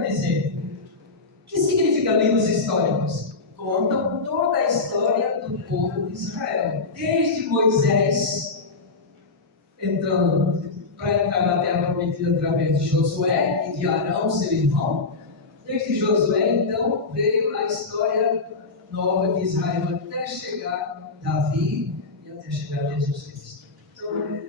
quero dizer? O que significa livros históricos? Contam toda a história do povo de Israel, desde Moisés entrando para entrar na terra prometida através de Josué e de Arão, seu irmão. Desde Josué, então, veio a história nova de Israel até chegar Davi e até chegar Jesus Cristo. Então,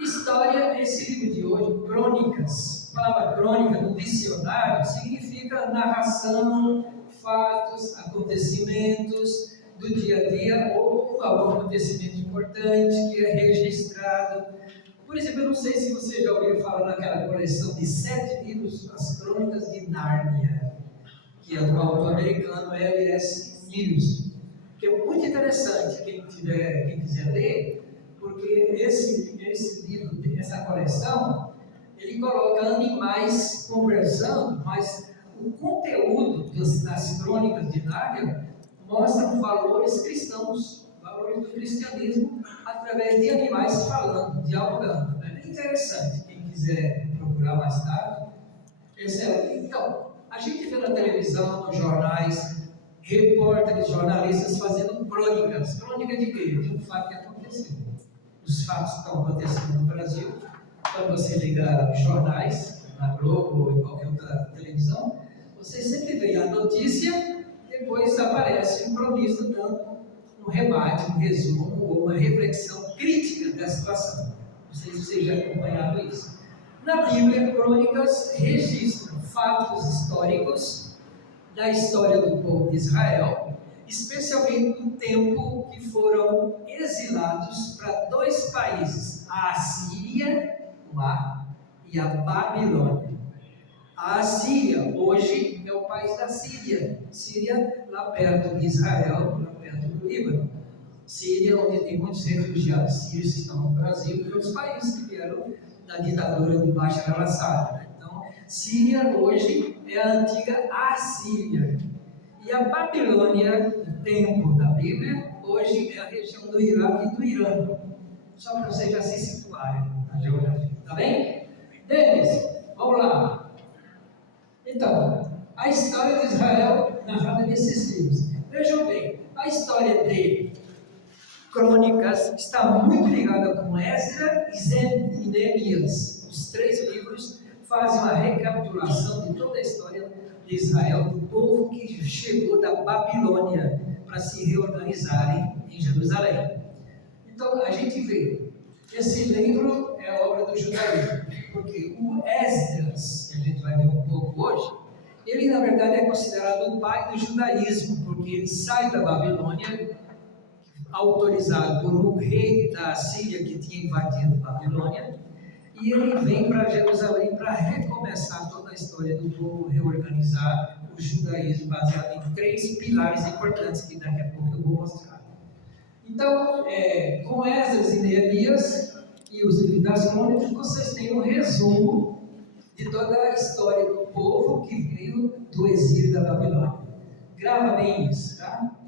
história, esse livro de hoje, crônicas. A palavra crônica no dicionário significa narração, fatos, acontecimentos do dia a dia ou algum acontecimento importante que é registrado. Por exemplo, eu não sei se você já ouviu falar naquela coleção de 7 livros, as Crônicas de Nárnia, que é do autor americano L.S. Lewis, que é muito interessante, quem quiser ler, porque esse livro, essa coleção, ele coloca animais conversando, mas o conteúdo das Crônicas de Nárnia mostra valores cristãos, valores do cristianismo, através de animais falando, dialogando. É bem interessante, quem quiser procurar mais tarde. Então, a gente vê na televisão, nos jornais, repórteres, jornalistas fazendo crônicas. Crônica de quê? De um fato que aconteceu. Os fatos que estão acontecendo no Brasil, quando você liga jornais, na Globo ou em qualquer outra televisão, você sempre vê a notícia, depois aparece um cronista dando um rebate, um resumo ou uma reflexão crítica da situação. Não sei se você já acompanhado isso. Na Bíblia, crônicas registram fatos históricos da história do povo de Israel, especialmente no tempo que foram exilados para 2 países, a Assíria, lá, e a Babilônia. A Assíria, hoje, é o país da Síria. Síria, lá perto de Israel, lá perto do Líbano. Síria, onde tem muitos refugiados sírios que estão no Brasil e outros países que vieram da ditadura de Bashar al-Assad. Então, Síria, hoje, é a antiga Assíria. E a Babilônia, o tempo da Bíblia, hoje é a região do Iraque e do Irã. Só para vocês já se situarem na geografia. Tá bem? Denis, vamos lá. Então, a história de Israel narrada nesses livros. Vejam bem, a história de Crônicas está muito ligada com Esdras e Neemias. Os 3 livros fazem uma recapitulação de toda a história de Israel, do povo que chegou da Babilônia para se reorganizarem em Jerusalém. Então, a gente vê, esse livro é obra do judaísmo, porque o Esdras, que a gente vai ver um pouco hoje, ele na verdade é considerado o pai do judaísmo, porque ele sai da Babilônia, autorizado por um rei da Síria que tinha invadido a Babilônia, e ele vem para Jerusalém para recomeçar toda a história do povo, reorganizar o judaísmo baseado em 3 pilares importantes que daqui a pouco eu vou mostrar. Então, com Esdras e Neemias e os livros das crônicas, vocês têm um resumo de toda a história do povo que veio do exílio da Babilônia. Grava bem isso, tá?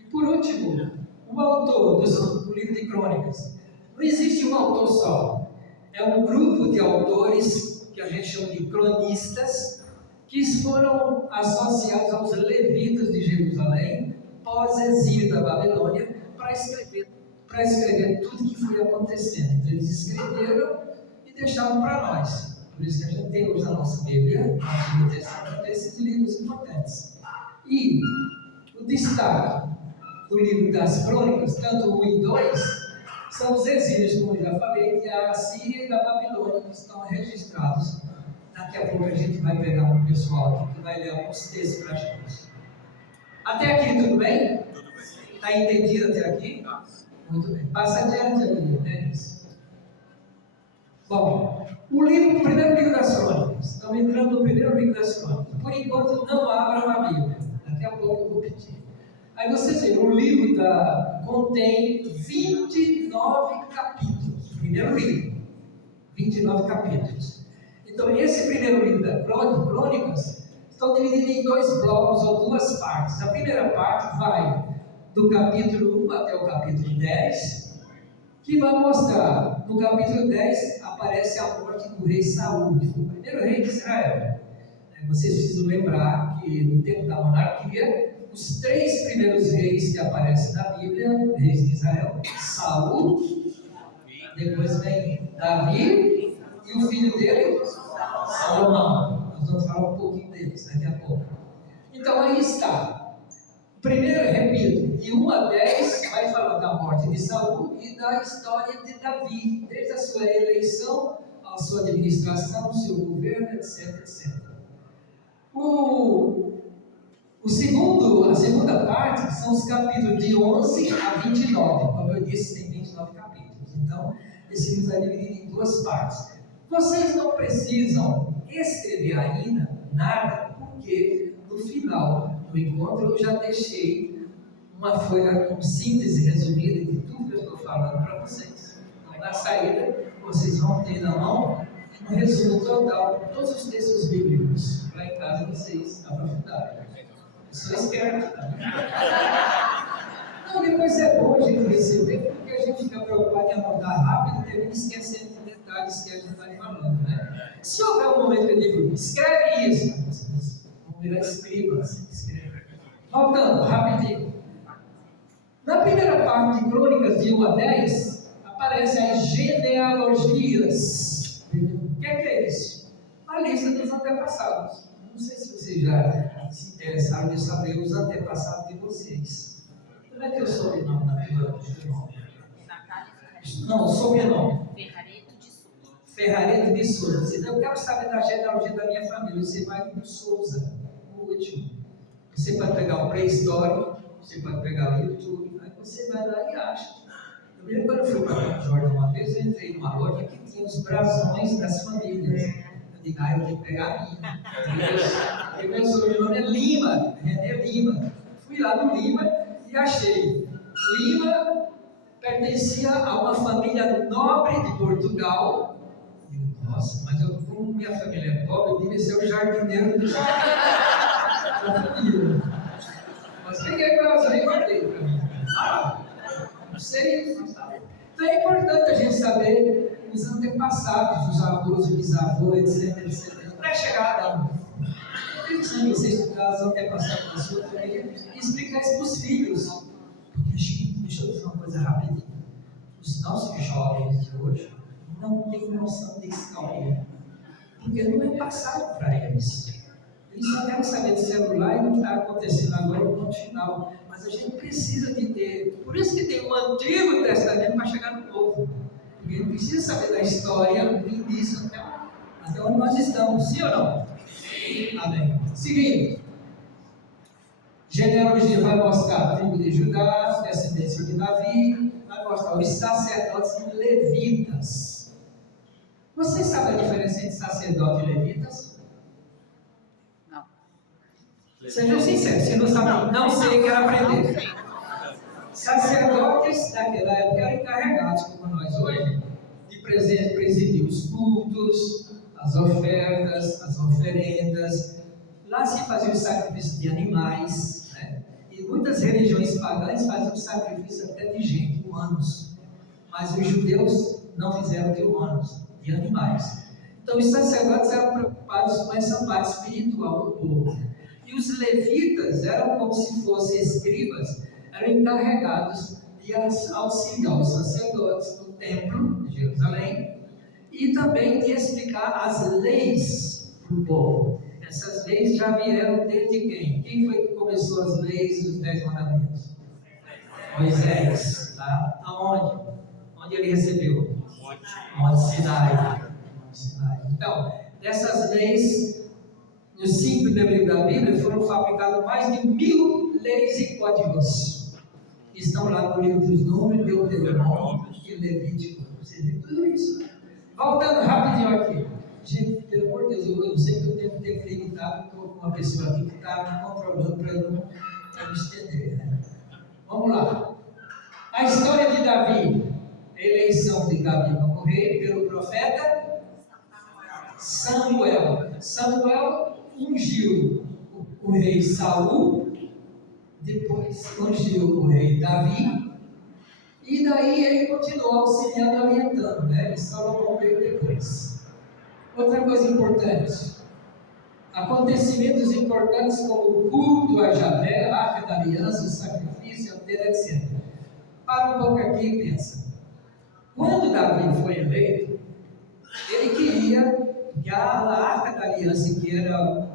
E por último, o autor do livro de crônicas. Não existe um autor só. É um grupo de autores que a gente chama de cronistas, que foram associados aos levitas de Jerusalém, pós-exílio da Babilônia, para escrever tudo que foi acontecendo. Então, eles escreveram e deixaram para nós. Por isso que a gente tem hoje na nossa Bíblia, no Antigo Testamento, esses livros importantes. E o destaque do livro das crônicas, tanto 1 e 2, são os exílios, como eu já falei, de a Síria e da Babilônia, que estão registrados. Daqui a pouco a gente vai pegar um pessoal aqui que vai ler alguns textos para a gente. Até aqui, tudo bem? Tudo bem. Está entendido até aqui? Tá. Muito bem. Passa adiante ali, Denis. Bom, o primeiro livro das crônicas. Estamos entrando no primeiro livro das crônicas. Por enquanto, não abram a Bíblia. Daqui a pouco eu vou pedir. Aí vocês veem, o livro contém 29 capítulos. Primeiro livro, 29 capítulos. Então, esse primeiro livro da Crônicas estão divididos em 2 blocos ou 2 partes. A primeira parte vai do capítulo 1 até o capítulo 10, que vai mostrar, no capítulo 10 aparece a morte do rei Saul, que foi o primeiro rei de Israel. Vocês precisam lembrar que no tempo da monarquia, os 3 primeiros reis que aparecem na Bíblia, reis de Israel, Saul, depois vem Davi e o filho dele, Salomão. Nós vamos falar um pouquinho deles daqui a pouco. Então aí está. Primeiro, repito, de 1 a 10 vai falar da morte de Saul e da história de Davi, desde a sua eleição, a sua administração, o seu governo, etc, etc. A segunda parte são os capítulos de 11 a 29. Como eu disse, tem 29 capítulos. Então, esse livro está dividido em 2 partes. Vocês não precisam escrever ainda nada, porque no final do encontro eu já deixei uma folha com síntese resumida de tudo que eu estou falando para vocês. Então, na saída, vocês vão ter na mão um resumo total de todos os textos bíblicos, para em casa vocês aprofundarem. Eu sou esperto, tá? Então, depois é bom a gente receber, porque a gente fica preocupado em anotar rápido e termina esquecendo de detalhes que a gente está falando, né? Se houver um momento que eu digo, escreve isso, vocês vão virar escribas, escreve. Voltando, rapidinho. Na primeira parte de Crônicas de 1 a 10, aparecem as genealogias. O que é isso? A lista dos antepassados. Não sei se vocês já se interessaram de saber os antepassados de vocês. Como é que é o sobrenome da tua nome? Não, o sobrenome. Ferrareto de Souza. Ferrareto de Souza. Você diz, eu quero saber da genealogia da minha família. Você vai no Souza, o último. Você pode pegar o Play Store, você pode pegar o YouTube, aí você vai lá e acha. Eu me lembro quando eu fui para Campo Jordão uma vez, eu entrei numa loja que tinha os brasões das famílias. Eu digo, eu tenho que pegar a minha. Porque meu sobrenome é Lima, René Lima. Fui lá no Lima e achei. Lima pertencia a uma família nobre de Portugal. Eu digo, nossa, mas como minha família é pobre, eu devia ser o jardineiro da família. Mas peguei o brasão e guardei para mim. Não sei. Então é importante a gente saber os antepassados, os avós, os bisavós, etc, etc. Não é chegar a não. É interessante você estudar os antepassados da sua família e explicar isso para os filhos. Porque, gente, deixa eu dizer uma coisa rapidinho. Os nossos jovens de hoje não têm noção de história. Porque não é passado para eles. Eles só querem saber de celular e do que está acontecendo agora no ponto final. Mas a gente precisa de ter. Por isso que tem o Antigo Testamento para chegar no Novo. Porque a gente precisa saber da história, do início até onde nós estamos. Sim ou não? Sim. Amém. Seguindo. Genealogia vai mostrar a tribo de Judá, descendência de Davi, vai mostrar os sacerdotes e levitas. Vocês sabem a diferença entre sacerdote e levitas? Sejam sinceros, se não sabe, não sei, quero aprender. Sacerdotes daquela época eram encarregados, como nós hoje, de presidir os cultos, as ofertas, as oferendas. Lá se fazia o sacrifício de animais, né? E muitas religiões pagãs faziam o sacrifício até de gente, humanos. Mas os judeus não fizeram de humanos, de animais. Então os sacerdotes eram preocupados com essa parte espiritual do povo. E os levitas eram como se fossem escribas, eram encarregados de auxiliar os sacerdotes do templo de Jerusalém e também de explicar as leis para o povo. Essas leis já vieram desde quem? Quem foi que começou as leis dos 10 mandamentos? Moisés. Tá? Aonde? Onde ele recebeu? Monte Sinai. Então, dessas leis, nos 5 primeiros livros da Bíblia foram fabricados mais de 1000 leis e códigos. Estão lá no livro dos Números, Deuteronômio e Levítico. Você vê tudo isso. Voltando rapidinho aqui. Gente, pelo amor de Deus, eu sei que eu tenho tempo limitado, estou com uma pessoa aqui que está me controlando para eu não me estender. Né? Vamos lá. A história de Davi. A eleição de Davi como rei pelo profeta Samuel. Samuel ungiu o rei Saul, depois ungiu o rei Davi, e daí ele continuou auxiliando, orientando, né? E Salomão veio depois. Outra coisa importante, Acontecimentos importantes como o culto a Javé, a Arca da Aliança, o sacrifício, a tenda, etc. Para um pouco aqui e pensa. Quando Davi foi eleito, ele queria que a Arca da Aliança, que era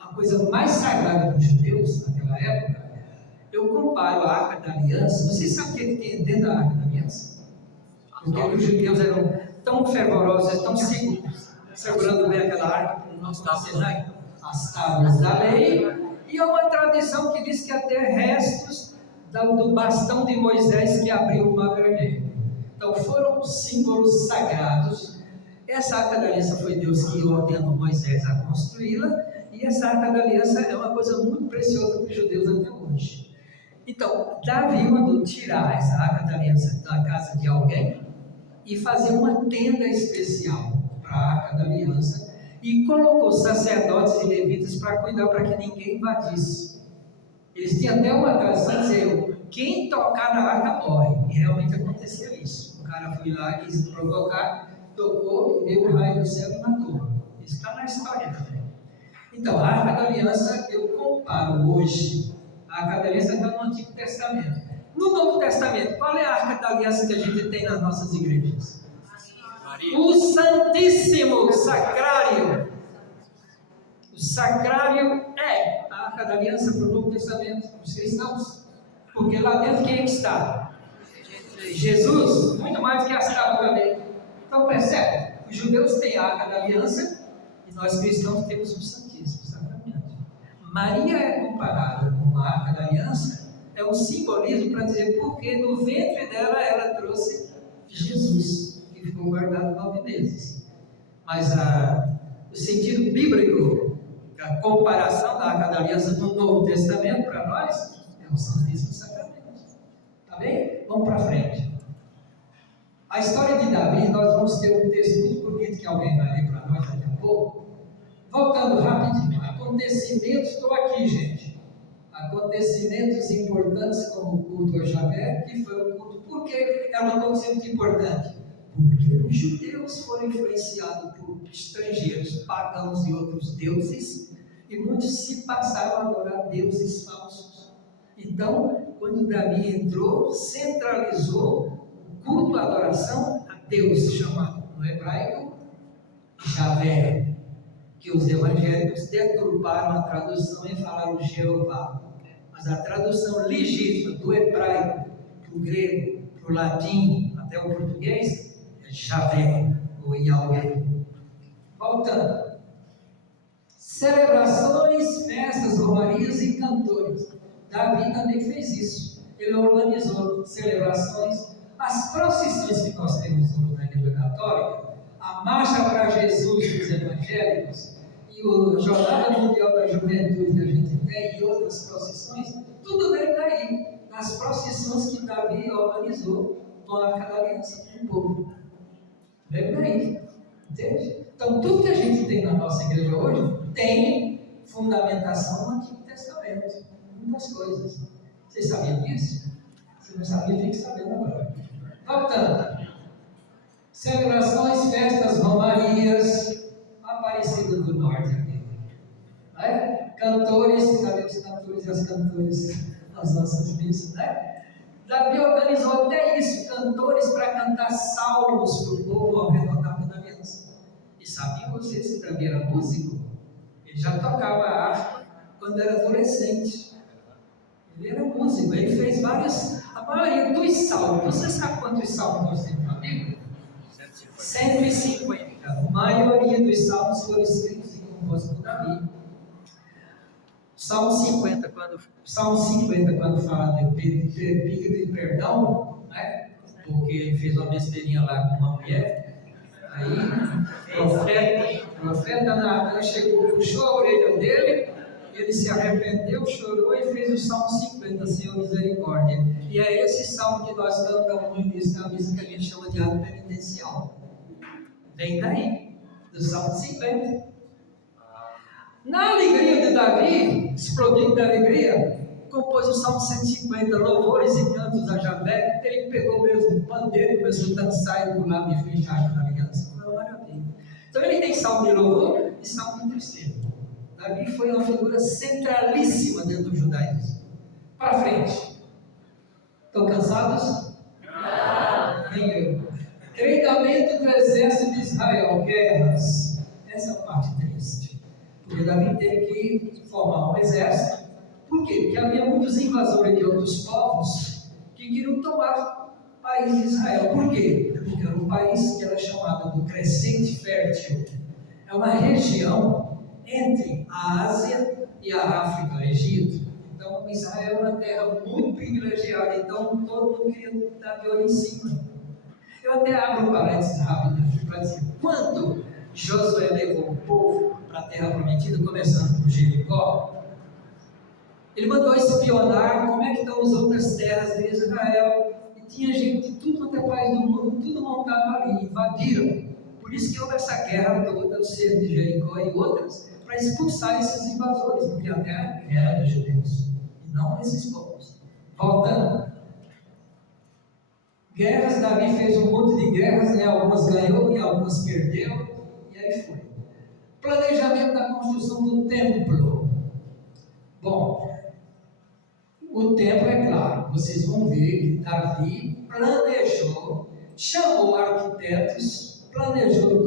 a coisa mais sagrada dos judeus naquela época, eu comparo a Arca da Aliança. Vocês sabem o que tem dentro da Arca da Aliança? Porque os judeus eram tão fervorosos, tão seguros, segurando bem aquela arca, como nós estamos, né? As tábuas da lei, e é uma tradição que diz que até restos do bastão de Moisés que abriu o mar vermelho. Então foram símbolos sagrados. Essa Arca da Aliança foi Deus que ordenou Moisés a construí-la, e essa Arca da Aliança é uma coisa muito preciosa para os judeus até hoje. Então, Davi mandou tirar essa Arca da Aliança da casa de alguém e fazer uma tenda especial para a Arca da Aliança, e colocou sacerdotes e levitas para cuidar, para que ninguém invadisse. Eles tinham até uma tradição de dizer: quem tocar na arca morre. E realmente acontecia isso. O cara foi lá, quis provocar, tocou e deu o raio do céu e matou. Isso está na história também. Então, a Arca da Aliança, eu comparo hoje. A Arca da Aliança está no Antigo Testamento. No Novo Testamento, qual é a Arca da Aliança que a gente tem nas nossas igrejas? Maria. O Santíssimo Sacrário. O Sacrário é a Arca da Aliança para o Novo Testamento, para os cristãos. Porque lá dentro quem é que está? Jesus, muito mais do que as tábuas da lei. Então percebe, os judeus têm a Arca da Aliança e nós cristãos temos o Santíssimo Sacramento. Maria é comparada com a Arca da Aliança, é um simbolismo para dizer porque no ventre dela ela trouxe Jesus, que ficou guardado 9 meses. Mas o sentido bíblico, a comparação da Arca da Aliança do Novo Testamento para nós, é o Santíssimo Sacramento. Tá bem? Vamos para frente. A história de Davi, nós vamos ter um texto muito bonito que alguém vai ler para nós daqui a pouco. Voltando rapidinho, acontecimentos, estou aqui, gente. Acontecimentos importantes como o culto a Javé, que foi um culto. Por que é um acontecimento importante? Porque os judeus foram influenciados por estrangeiros, pagãos e outros deuses, e muitos se passaram a adorar deuses falsos. Então, quando Davi entrou, centralizou o culto à adoração a Deus, chamado no hebraico Javé, que os evangélicos deturparam a tradução e falaram Jeová. Mas a tradução legítima do hebraico para o grego, para o latim, até o português, é Javé, ou Yahweh. Voltando. Celebrações, festas, romarias e cantores. Davi também fez isso. Ele organizou celebrações, as procissões que nós temos hoje na Igreja Católica, a Marcha para Jesus dos evangélicos e o Jornada Mundial da Juventude que a gente tem e outras procissões, tudo vem daí, das procissões que Davi organizou com a Arca da Aliança com o povo. Vem daí, entende? Então, tudo que a gente tem na nossa igreja hoje tem fundamentação no Antigo Testamento. Muitas coisas. Vocês sabiam disso? Se não sabia, fique sabendo agora. Voltando. Celebrações, festas, romarias, Aparecida do Norte aqui. Né? Cantores, cadê os cantores e as cantoras nas nossas missas, né? Davi organizou até isso, cantores para cantar salmos para o povo ao redor da Arca da Aliança. E sabiam vocês que Davi era músico? Ele já tocava harpa quando era adolescente. Ele era músico, ele fez a maioria dos salmos. Você sabe quantos salmos nós temos na Bíblia? 150. A maioria dos salmos foram escritos e compostos por Davi. Salmo 50, quando fala de pedido de perdão, né? Porque ele fez uma besteirinha lá com uma mulher, aí o profeta Natan chegou, puxou a orelha dele, ele se arrependeu, chorou e fez o Salmo 50, Senhor misericórdia. E é esse salmo que nós cantamos no início da missa, que a gente chama de ato penitencial. Vem daí, do Salmo 50. Na alegria de Davi, explodindo de alegria, compôs o Salmo 150, louvores e cantos a Javé. Ele pegou mesmo o pandeiro e começou a dançar e pular de frente à Arca da Aliança. Foi uma maravilha. Então ele tem salmo de louvor e salmo de tristeza. Davi foi uma figura centralíssima dentro do judaísmo. Para frente. Estão cansados? Nem eu. Treinamento do exército de Israel, guerras. Essa é a parte triste. Porque Davi teve que formar um exército. Por quê? Porque havia muitos invasores de outros povos que queriam tomar o país de Israel. Por quê? Porque era um país que era chamado do Crescente Fértil. É uma região entre a Ásia e a África, Egito. Então, Israel é uma terra muito privilegiada. Então, todo mundo queria estar de olho em cima. Eu até abro um parênteses rápido aqui para dizer: quando Josué levou o povo para a terra prometida, começando por Jericó, ele mandou espionar como é que estão as outras terras de Israel. E tinha gente de tudo quanto é país do mundo, tudo montado ali, invadiram. Por isso que houve essa guerra toda, o cerco de Jericó e outras, para expulsar esses invasores, porque a terra era dos judeus, e não esses povos. Voltando. Guerras, Davi fez um monte de guerras, né? Algumas ganhou e algumas perdeu, e aí foi. Planejamento da construção do templo. Bom, o templo, é claro, vocês vão ver que Davi planejou, chamou arquitetos, planejou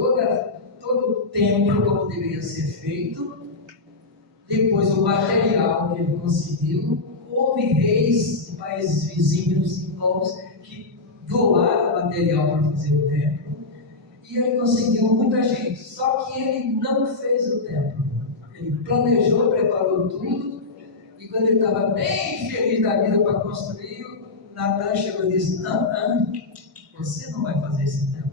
todo o templo como deveria ser feito. Depois o material que ele conseguiu, houve reis de países vizinhos e povos que doaram material para fazer o templo, e ele conseguiu muita gente. Só que ele não fez o templo. Ele planejou, preparou tudo, e quando ele estava bem feliz da vida para construir, Natan chegou e disse: você não vai fazer esse templo.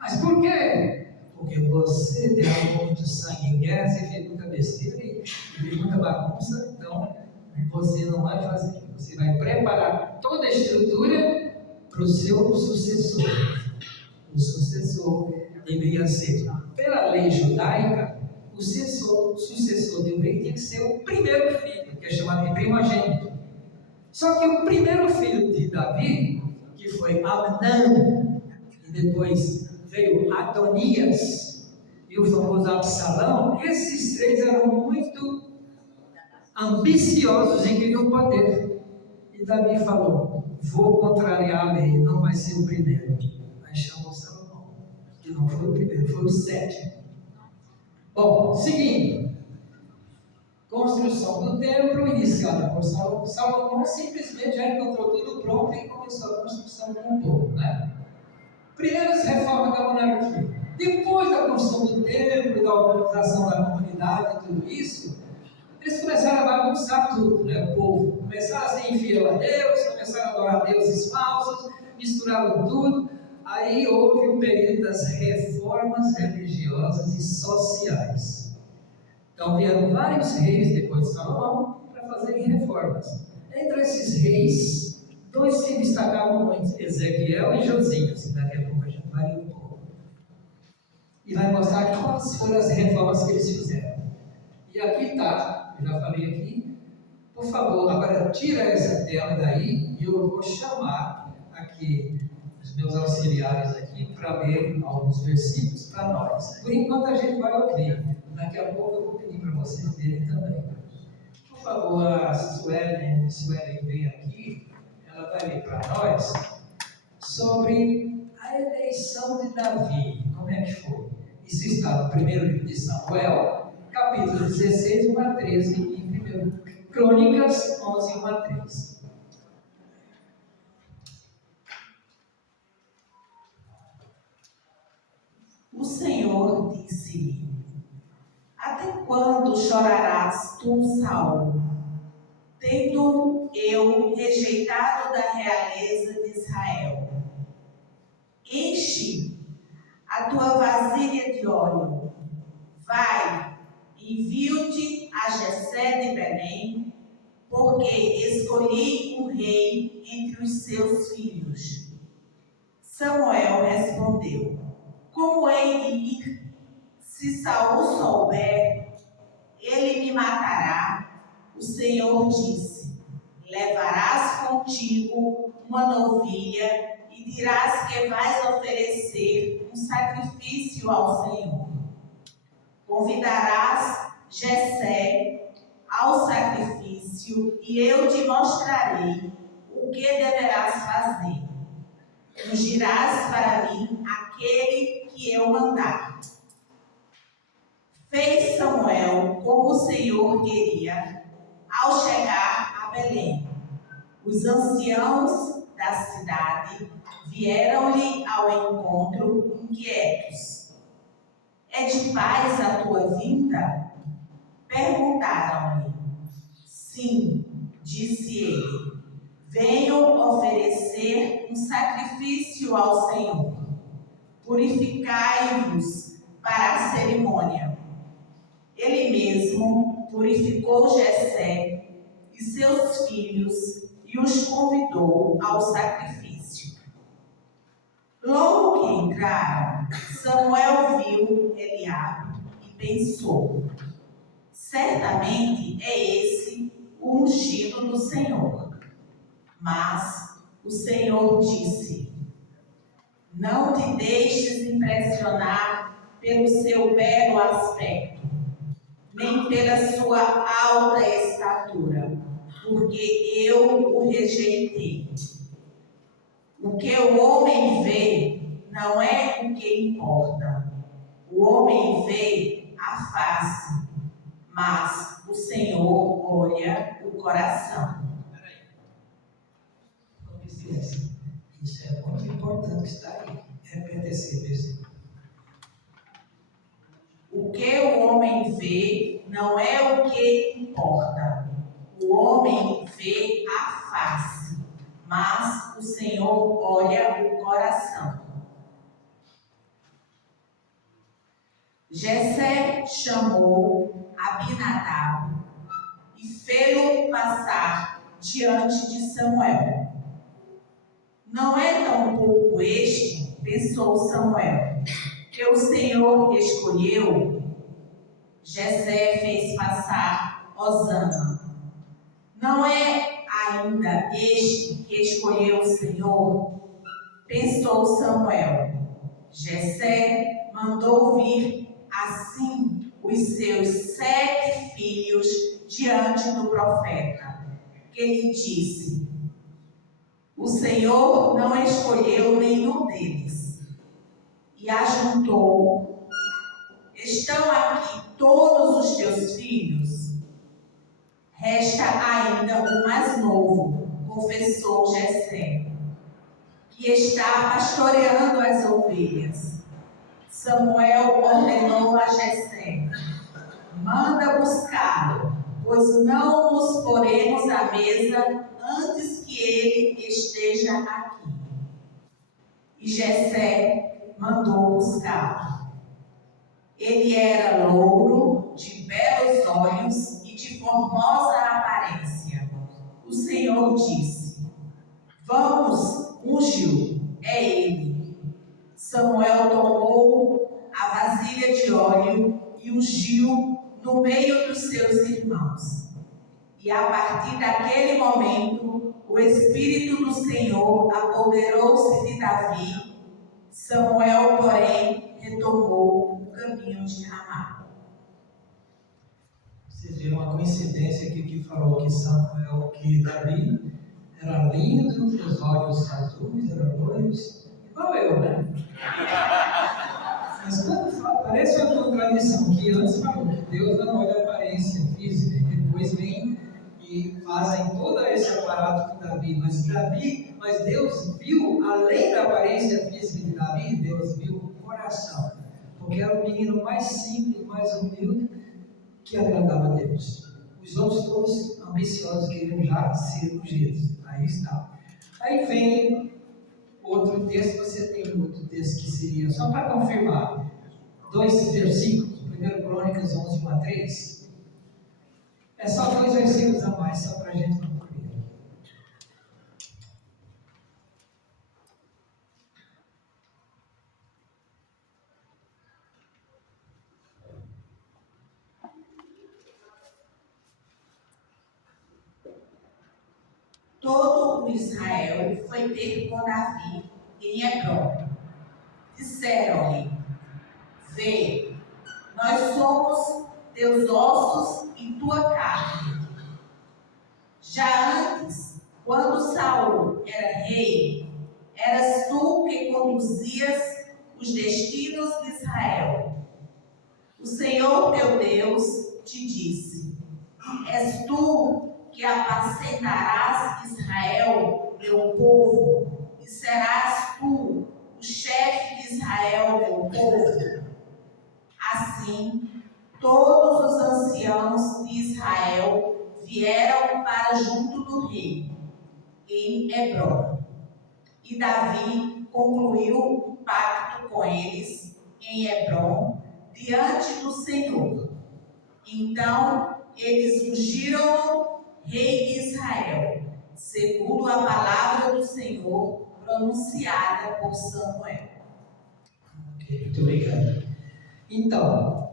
Mas por quê? Porque você derramou muito sangue em guerras e fez muita besteira e fez muita bagunça. Então você não vai fazer. Você vai preparar toda a estrutura para o seu sucessor. O sucessor deveria ser, pela lei judaica, o sucessor de um rei tinha que ser o primeiro filho, que é chamado de primogênito. Só que o primeiro filho de Davi, que foi Amnã, e depois veio Adonias e o famoso Absalão, esses três eram muito ambiciosos e queriam poder. E Davi falou: vou contrariar a lei, não vai ser o primeiro. Aí chamou Salomão, que não foi o primeiro, foi o sétimo. Bom, seguindo. Construção do templo, iniciada por Salomão. Salomão simplesmente já encontrou tudo pronto e começou a construção com o povo, né? Primeiras reformas da monarquia. Depois da construção do templo, da organização da comunidade e tudo isso, eles começaram a bagunçar tudo, né? O povo começaram a ser infiel a Deus, começaram a adorar deuses falsos, misturaram tudo. Aí houve um período das reformas religiosas e sociais. Então vieram vários reis depois de Salomão para fazerem reformas. Entre esses reis, dois se destacavam muito: Ezequiel e Josias. Daqui a pouco a gente vai ler um pouco. E vai mostrar quais foram as reformas que eles fizeram. E aqui está, eu já falei aqui. Por favor, agora tira essa tela daí e eu vou chamar aqui os meus auxiliares aqui para ler alguns versículos para nós. Por enquanto a gente vai ouvir. Daqui a pouco eu vou pedir para vocês verem também. Por favor, a Suelen vem aqui, ela vai ler para nós sobre a eleição de Davi. Como é que foi? Isso está no primeiro livro de Samuel, capítulo 16, 1 a 13, e 1 Crônicas 11, 1 a 3. O Senhor disse-lhe: até quando chorarás tu, Saul, tendo eu rejeitado da realeza de Israel? Enche a tua vasilha de óleo. Vai, envio-te a Jessé de Belém, porque escolhi um rei entre os seus filhos. Samuel respondeu: como hei de ir? Se Saul souber, ele me matará. O Senhor disse: levarás contigo uma novilha e dirás que vais oferecer um sacrifício ao Senhor. Convidarás Jessé ao sacrifício, e eu te mostrarei o que deverás fazer. Ungirás para mim aquele que eu mandar. Fez Samuel como o Senhor queria ao chegar a Belém. Os anciãos da cidade vieram-lhe ao encontro inquietos. É de paz a tua vinda? Perguntaram-lhe. Sim, disse ele. Venho oferecer um sacrifício ao Senhor. Purificai-vos para a cerimônia. Ele mesmo purificou Jessé e seus filhos e os convidou ao sacrifício. Logo que entraram, Samuel viu Eliabe e pensou: certamente é esse o ungido do Senhor. Mas o Senhor disse: não te deixes impressionar pelo seu belo aspecto, nem pela sua alta estatura, porque eu o rejeitei. O que o homem vê não é o que importa. O homem vê a face, mas o Senhor olha o coração. Isso é muito importante que está aí. Repete esse versículo. O que o homem vê não é o que importa. O homem vê a face, mas o Senhor olha o coração. Jessé chamou Abinadab e fê-lo passar diante de Samuel. Não é tampouco este, pensou Samuel, que o Senhor escolheu. Jessé fez passar Osana. Não é ainda este que escolheu o Senhor? Pensou Samuel. Jessé mandou vir assim os seus 7 filhos diante do profeta, que lhe disse: o Senhor não escolheu nenhum deles. E ajuntou: estão aqui todos os teus filhos? Resta ainda o mais novo, confessou Jessé, que está pastoreando as ovelhas. Samuel ordenou a Jessé: manda buscá-lo, pois não nos poremos à mesa antes que ele esteja aqui. E Jessé mandou buscá-lo. Ele era louro, de belos olhos e de formosa aparência. O Senhor disse: vamos, ungiu, é ele. Samuel tomou a vasilha de óleo e ungiu no meio dos seus irmãos. E a partir daquele momento, o Espírito do Senhor apoderou-se de Davi. Samuel, porém, retomou o caminho de Ramá. Vocês viram uma coincidência aqui que falou que Davi era lindo, os olhos azuis, eram loiros, igual eu, né? Mas quando fala, parece uma contradição, que antes falou que Deus não olha a aparência física, e depois vem e fazem todo esse aparato com Davi. Mas Deus viu, além da aparência física de Davi, Deus viu o coração. Porque era o menino mais simples, mais humilde, que agradava a Deus. Os outros todos ambiciosos queriam já ser ungidos. Aí está. Aí vem outro texto, você tem outro texto que seria, só para confirmar, 2 versículos, 1 Crônicas 11, 1 a 3. É só 2 versículos a mais, só para a gente concluir. Todo o Israel foi ter com Davi em Hebrom. Disseram-lhe: vê, nós somos teus ossos e tua carne. Já antes, quando Saul era rei, eras tu que conduzias os destinos de Israel. O Senhor teu Deus te disse: és tu que apacentarás Israel, meu povo, e serás tu o chefe de Israel, meu povo. Assim, todos os anciãos de Israel vieram para junto do rei, em Hebrom. E Davi concluiu um pacto com eles em Hebrom, diante do Senhor. Então, eles ungiram-no rei de Israel, segundo a palavra do Senhor pronunciada por Samuel. Ok, muito obrigado. Então,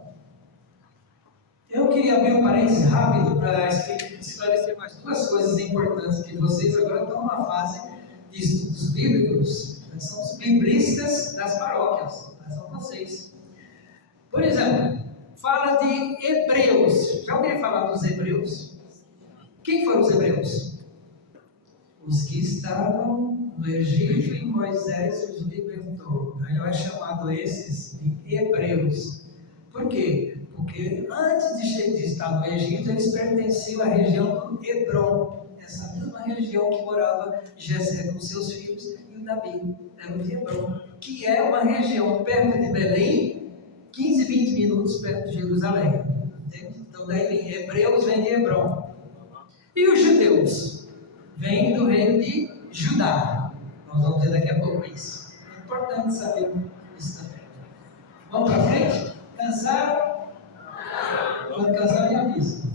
eu queria abrir um parênteses rápido para esclarecer mais duas coisas importantes, que vocês agora estão numa fase de estudos bíblicos, são os biblistas das paróquias, são vocês. Por exemplo, fala de hebreus. Já ouviram falar dos hebreus? Quem foram os hebreus? Os que estavam no Egito e Moisés os libertou. Aí é chamado esses de hebreus. Por quê? Porque antes de estar no Egito, eles pertenciam à região do Hebrom, essa mesma região que morava Jessé com seus filhos e o Davi, era o de Hebrom, que é uma região perto de Belém, 15, 20 minutos perto de Jerusalém. Entende? Então daí vem hebreus, vem de Hebrom. E os judeus? Vêm do reino de Judá. Nós vamos ver daqui a pouco isso. É importante saber isso também. Vamos para frente? Cansaram? Quando cansar, me avisa.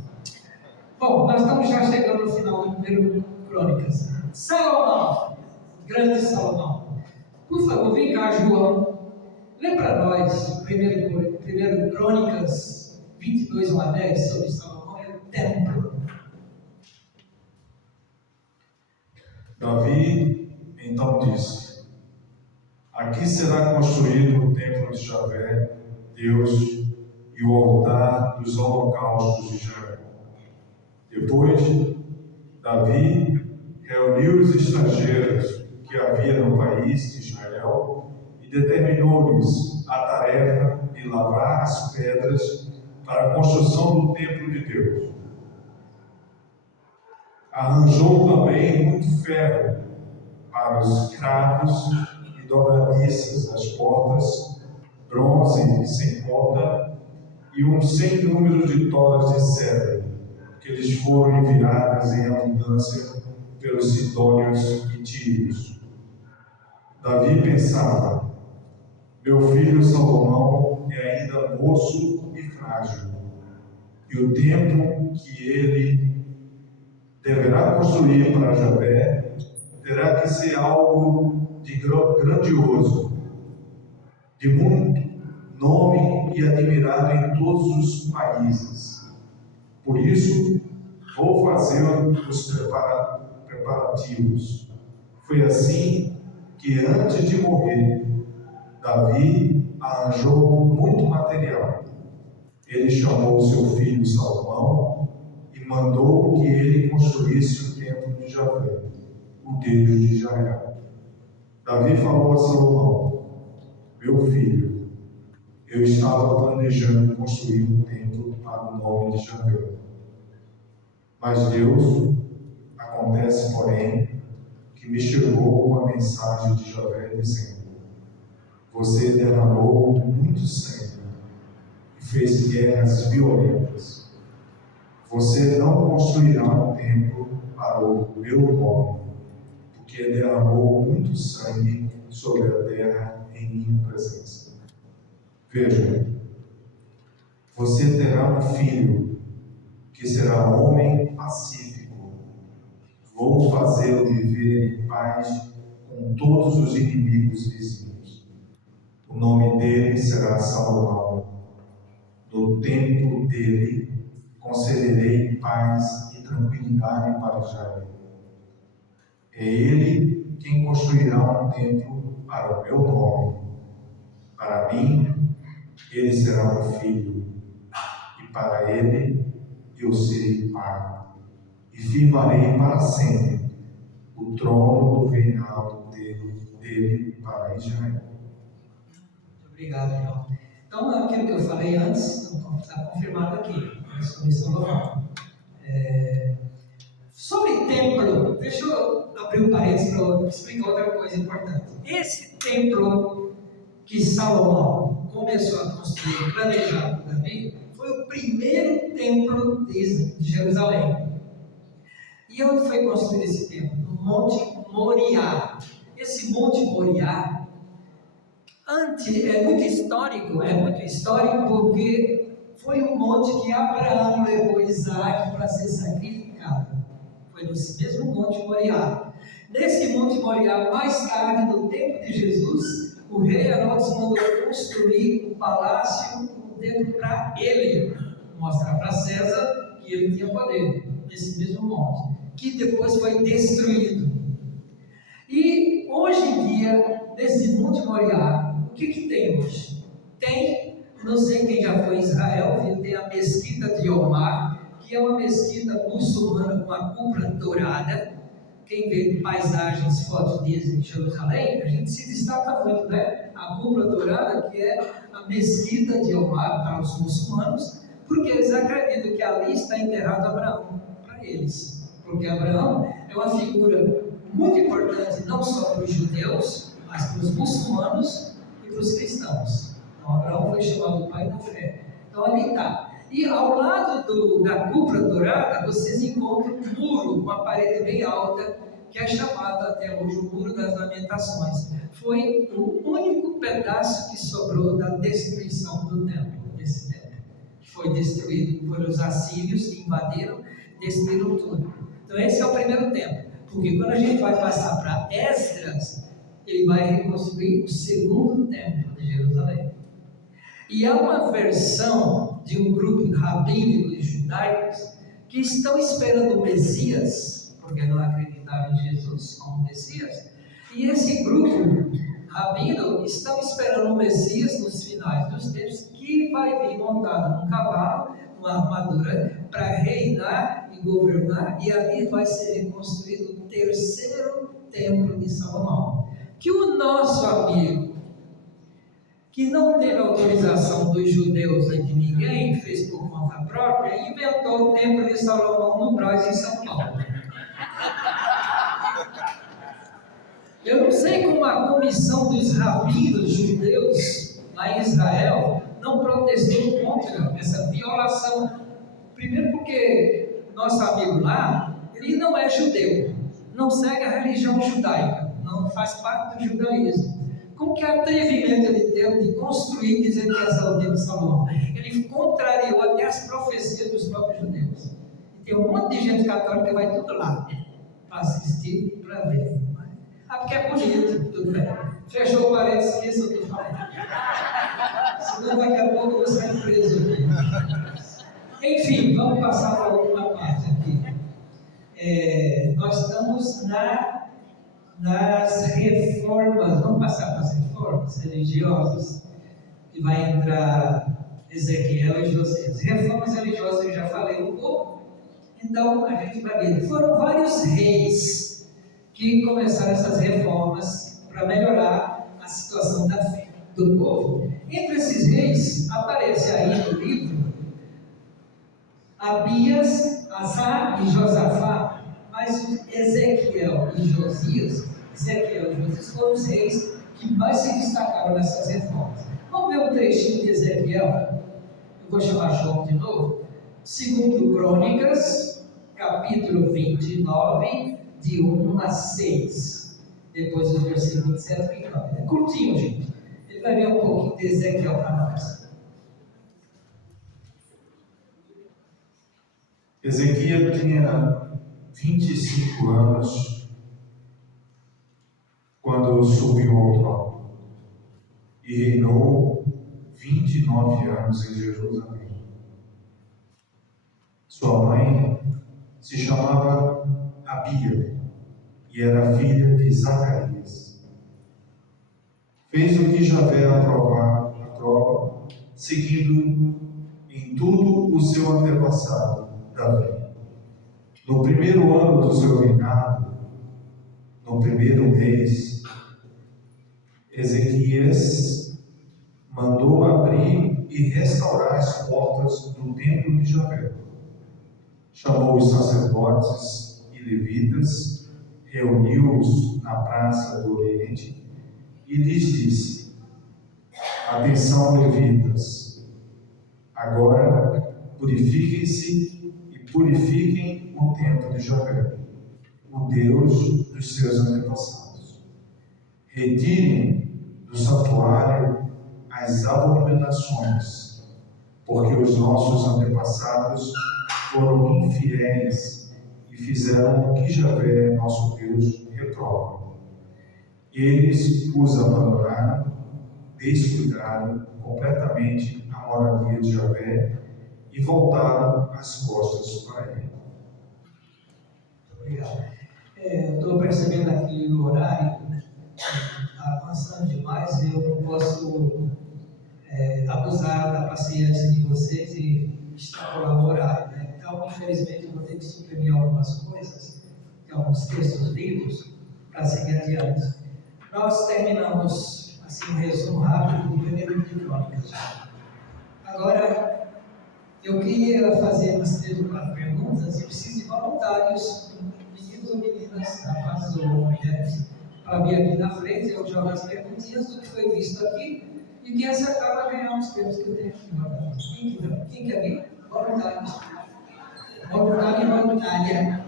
Bom, nós estamos já chegando no final do primeiro Crônicas. Salomão, grande Salomão. Por favor, vem cá, João. Lê para nós, primeiro Crônicas 22, 1 a 10, sobre Salomão e o templo. Davi então disse: aqui será construído o templo de Javé, Deus, e o altar dos holocaustos de Israel. Depois, Davi reuniu os estrangeiros que havia no país de Israel e determinou-lhes a tarefa de lavrar as pedras para a construção do templo de Deus. Arranjou também muito ferro para os cravos e dobradiças das portas, bronze sem ponta, e um sem número de toras de cedro, que lhes foram enviadas em abundância pelos sidônios e tírios. Davi pensava: meu filho Salomão é ainda moço e frágil, e o templo que ele deverá construir para Javé terá que ser algo de grandioso, de muito nome e admirado em todos os países. Por isso, vou fazer os preparativos. Foi assim que, antes de morrer, Davi arranjou muito material. Ele chamou seu filho Salomão e mandou que ele construísse o templo de Javé, o Deus de Israel. Davi falou a Salomão: meu filho, eu estava planejando construir um templo para o nome de Javé. Mas Deus, acontece, porém, que me chegou uma mensagem de Javé dizendo: você derramou muito sangue e fez guerras violentas. Você não construirá um templo para o meu nome, porque derramou muito sangue sobre a terra em minha presença. Veja, você terá um filho que será homem pacífico. Vou fazê-lo viver em paz com todos os inimigos vizinhos. O nome dele será Salomão. No templo dele concederei paz e tranquilidade para Israel. É ele quem construirá um templo para o meu nome. Para mim, ele será um filho, e para ele eu serei pai, e firmarei para sempre o trono do reinado dele para Israel. Muito obrigado, João. Então, aquilo que eu falei antes, está confirmado aqui, sobre Salomão. Sobre templo, deixa eu abrir um parênteses para explicar outra coisa importante. Esse templo que Salomão começou a construir, planejado por Davi, foi o primeiro templo de Jerusalém. E onde foi construído esse templo? No Monte Moriá. Esse Monte Moriá é muito histórico porque foi um monte que Abraão levou Isaac para ser sacrificado. Foi nesse mesmo Monte Moriá. Nesse Monte Moriá, mais tarde, no tempo de Jesus, o rei Herodes mandou construir um palácio, um templo para ele, mostrar para César que ele tinha poder, nesse mesmo monte, que depois foi destruído. E hoje em dia, nesse Monte Moriá, o que tem hoje? Tem, não sei quem já foi em Israel, viu, tem a Mesquita de Omar, que é uma mesquita muçulmana com uma cúpula dourada. Quem vê paisagens, fotos de Jerusalém, a gente se destaca muito, né? A cúpula dourada, que é a Mesquita de Omar para os muçulmanos, porque eles acreditam que ali está enterrado Abraão, para eles. Porque Abraão é uma figura muito importante, não só para os judeus, mas para os muçulmanos e para os cristãos. Então, Abraão foi chamado pai da fé. Então, ali está. E ao lado da cúpula dourada, vocês encontram um muro, uma parede bem alta, que é chamado até hoje o Muro das Lamentações. Foi o único pedaço que sobrou da destruição do templo, desse templo, que foi destruído por os assírios que invadiram, destruíram tudo. Então esse é o primeiro templo, porque quando a gente vai passar para Esdras, ele vai reconstruir o segundo templo de Jerusalém. E há uma versão de um grupo rabínico de judaicos que estão esperando o Messias, porque não acreditavam em Jesus como Messias, e esse grupo rabino estão esperando o Messias nos finais dos tempos, que vai vir montado num cavalo, uma armadura, para reinar e governar, e ali vai ser reconstruído o terceiro templo de Salomão, que o nosso amigo, que não teve autorização dos judeus nem de ninguém, fez por conta própria, inventou o templo de Salomão no Brás, em São Paulo. Eu não sei como a comissão dos rabinos judeus lá em Israel não protestou contra essa violação. Primeiro porque nosso amigo lá, ele não é judeu, não segue a religião judaica, não faz parte do judaísmo. Com que atrevimento ele teve de construir, dizendo que essa é o templo de Salomão? Ele contrariou até as profecias dos próprios judeus. E tem um monte de gente católica que vai tudo lá para assistir e para ver. Porque é bonito, tudo bem. Fechou o parênteses, esqueça o que eu falei. Senão daqui a pouco eu vou sair preso aqui. Enfim, vamos passar para a última parte aqui. Nós estamos nas reformas, vamos passar para as reformas religiosas, que vai entrar Ezequiel e Josias. Reformas religiosas eu já falei um pouco, então a gente vai ver. Foram vários reis que começaram essas reformas para melhorar a situação da fé do povo. Entre esses reis, aparece aí no livro Abias, Asa e Josafá, mas Ezequiel e Josias foram os reis que mais se destacaram nessas reformas. Vamos ver um trechinho de Ezequiel. Eu vou chamar João de novo. Segundo Crônicas, capítulo 29, de 1 a 6. Depois dos versículos 27 e 29. É curtinho, gente. Ele vai ver um pouquinho de Ezequiel para nós. Ezequiel tinha 25 anos quando subiu ao trono e reinou 29 anos em Jerusalém. Sua mãe se chamava Abia e era filha de Zacarias. Fez o que Javé aprova, seguindo em em tudo o seu antepassado, Davi. No primeiro ano do seu reinado, no primeiro mês, Ezequias mandou abrir e restaurar as portas do templo de Javé. Chamou os sacerdotes e levitas, reuniu-os na praça do Oriente e lhes disse: atenção, levitas, agora purifiquem-se e purifiquem o templo de Javé, o Deus dos seus antepassados. Retirem do santuário as abominações, porque os nossos antepassados foram infiéis e fizeram o que Javé, nosso Deus, reprova. Eles os abandonaram, descuidaram completamente a moradia de Javé e voltaram as costas para ele. Obrigado. Estou percebendo aqui o horário, está avançando demais, e eu não posso abusar da paciência de vocês e extrapolar o horário, né? Então, infelizmente, eu vou ter que suprimir algumas coisas, alguns textos lidos, para seguir adiante. Nós terminamos, assim, um resumo rápido do primeiro livro de Crônicas. Agora, eu queria fazer umas 3 ou 4 perguntas e preciso de voluntários, meninos ou meninas, rapazes ou mulheres, para vir aqui na frente. Eu jogo as perguntinhas do que foi visto aqui e quem acertar vai ganhar os termos que eu tenho aqui. Quem quer vir? Voluntários. Voluntário e voluntária.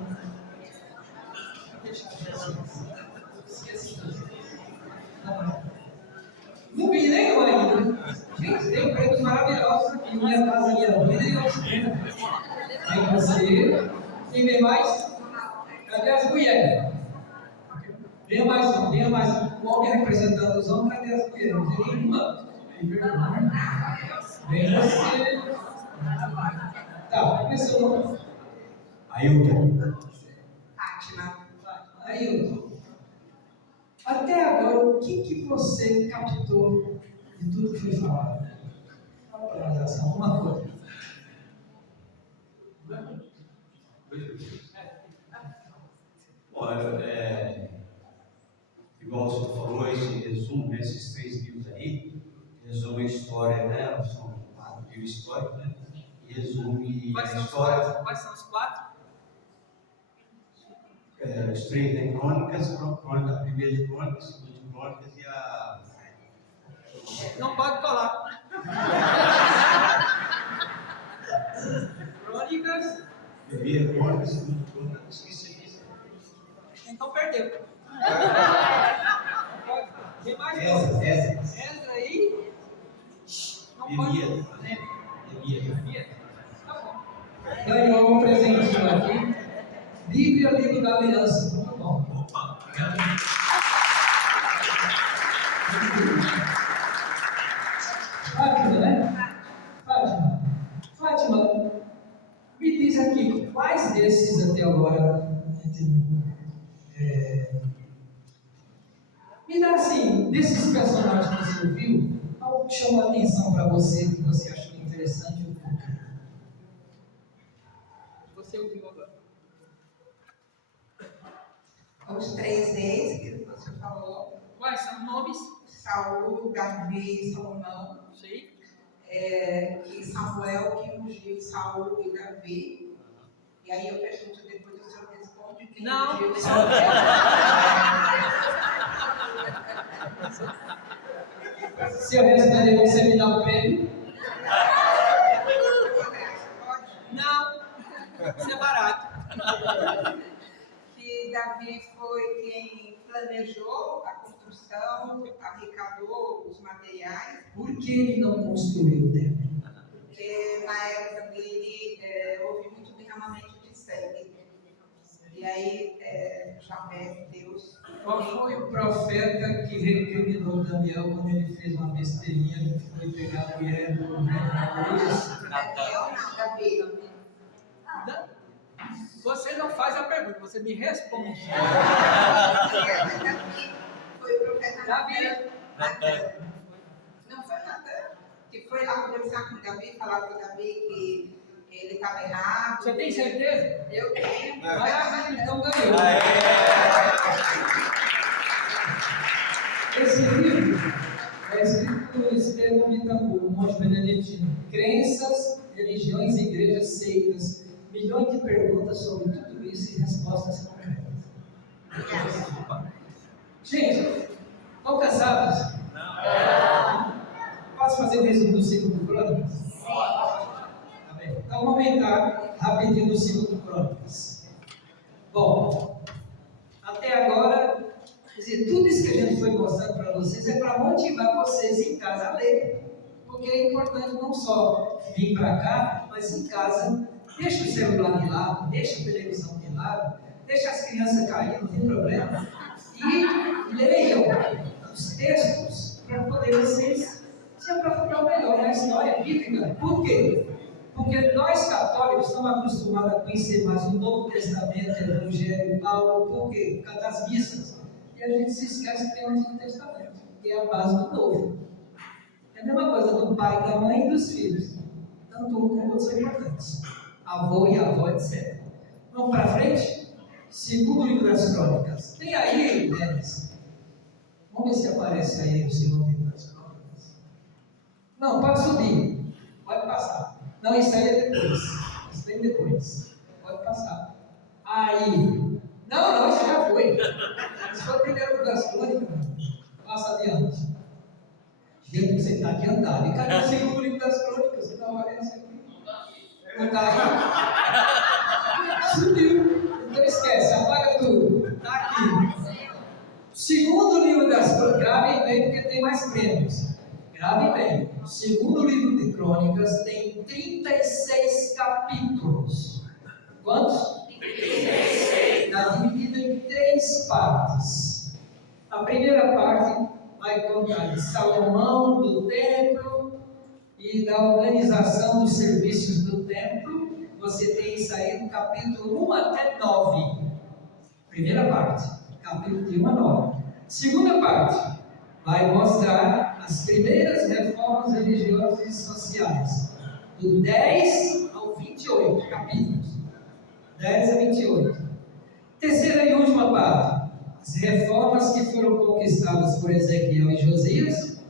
Não vi nenhum ainda. Gente, tem prêmios maravilhosos aqui. Minha casa, minha vida e eu. Vem você. Quem vem mais? Cadê as mulheres? Venha mais um, venha mais um. O homem representando os homens, cadê as mulheres? Não tem nenhuma. Vem você. Tá, começou. Ailton. Ailton. Até agora, o que você captou de tudo que foi falado? Fala para nós essa alguma coisa. Olha, igual o senhor falou, esse resumo, esses 3 livros aí, resume a história, né? São 4 livros históricos, né? E resume a história. Quais são os 4? Os 3, né? Crônicas, a primeira de Crônicas, a segunda de Crônicas e a. Não pode colar. Crônicas. Primeira Crônicas, segunda de Crônicas, esqueci disso. Então perdeu. Tem mais Ezra aí. Não pode. Neemias. Tá bom. Ganhou um presentinho aqui. Bíblia, livro da aliança. Muito bom. Fátima, né? Fátima, me diz aqui, quais desses até agora, me dá assim, desses personagens que você viu, qual chamou a atenção para você, que você achou interessante ou não? Você ouviu agora? Os 3 reis que você falou: Quais são os nomes? Saul, Davi e Salomão. Sei. E Samuel que ungiu Saul e Davi. E aí eu pergunto, depois o senhor responde quem ungiu Samuel. Se eu responder, você me dá um prêmio? Não, isso é barato. Que Davi foi quem planejou a construção, arrecadou os materiais. Por que ele não construiu o templo? Porque na época dele houve muito derramamento de sangue. E aí, Javé, Deus. Qual foi o profeta que recriminou Daniel quando ele fez uma besteirinha que foi pegar a mulher do rei? Daniel não, Davi. Você não faz a pergunta, você me responde. Foi o profeta Davi. Natan. Não foi Natan que foi lá conversar com o Davi, falar para o Davi que ele estava errado. Você tem certeza? Eu tenho. Maravilha, então ganhou. Aê! Esse livro é escrito por Estevão Bittencourt, um monge beneditino. Crenças, religiões, igrejas, seitas, milhões de perguntas sobre tudo isso e respostas concretas. Gente, estão cansados? Não. Posso fazer o resumo do ciclo do Crônicas? Tá bem. Então vamos entrar rapidinho no ciclo do Crônicas. Bom, até agora, quer dizer, tudo isso que a gente foi mostrando para vocês é para motivar vocês em casa a ler. Porque é importante não só vir para cá, mas em casa, deixa o celular de lado, deixa a televisão de lado, deixa as crianças cair, não tem problema. E leiam os textos para poder vocês se aprofundar melhor na história bíblica. Por quê? Porque nós católicos estamos acostumados a conhecer mais o Novo Testamento, o Evangelho, Paulo, por quê? Por causa das missas. E a gente se esquece que tem o Antigo Testamento, que é a base do Novo. É a mesma coisa do pai, da mãe e dos filhos. Tanto um como o outro são importantes. Avô e avó, etc. Vamos para frente? Segundo livro das Crônicas. Tem aí, Denis? Vamos ver se aparece aí o segundo livro das Crônicas. Não, pode subir. Pode passar. Não, isso aí é depois. Isso vem depois. Pode passar. Aí. Não, isso já foi. Isso foi o primeiro livro das Crônicas. Passa adiante. Gente, você está adiantado. E cadê o segundo livro das Crônicas? Você não aparece aqui. Não está aí? Subiu. Então esquece, apaga tudo. Está aqui. Segundo livro das Crônicas. Gravem bem, porque tem mais prêmios. Gravem bem. O segundo livro de Crônicas tem 36 capítulos. Quantos? 36. Está dividido em 3 partes. A primeira parte vai contar de Salomão, do templo e da organização dos serviços do templo. Você tem isso aí no capítulo 1 até 9. Primeira parte, capítulo de 1 a 9. Segunda parte, vai mostrar as primeiras reformas religiosas e sociais, do 10 ao 28 capítulos. 10 a 28. Terceira e última parte, as reformas que foram conquistadas por Ezequiel e Josias,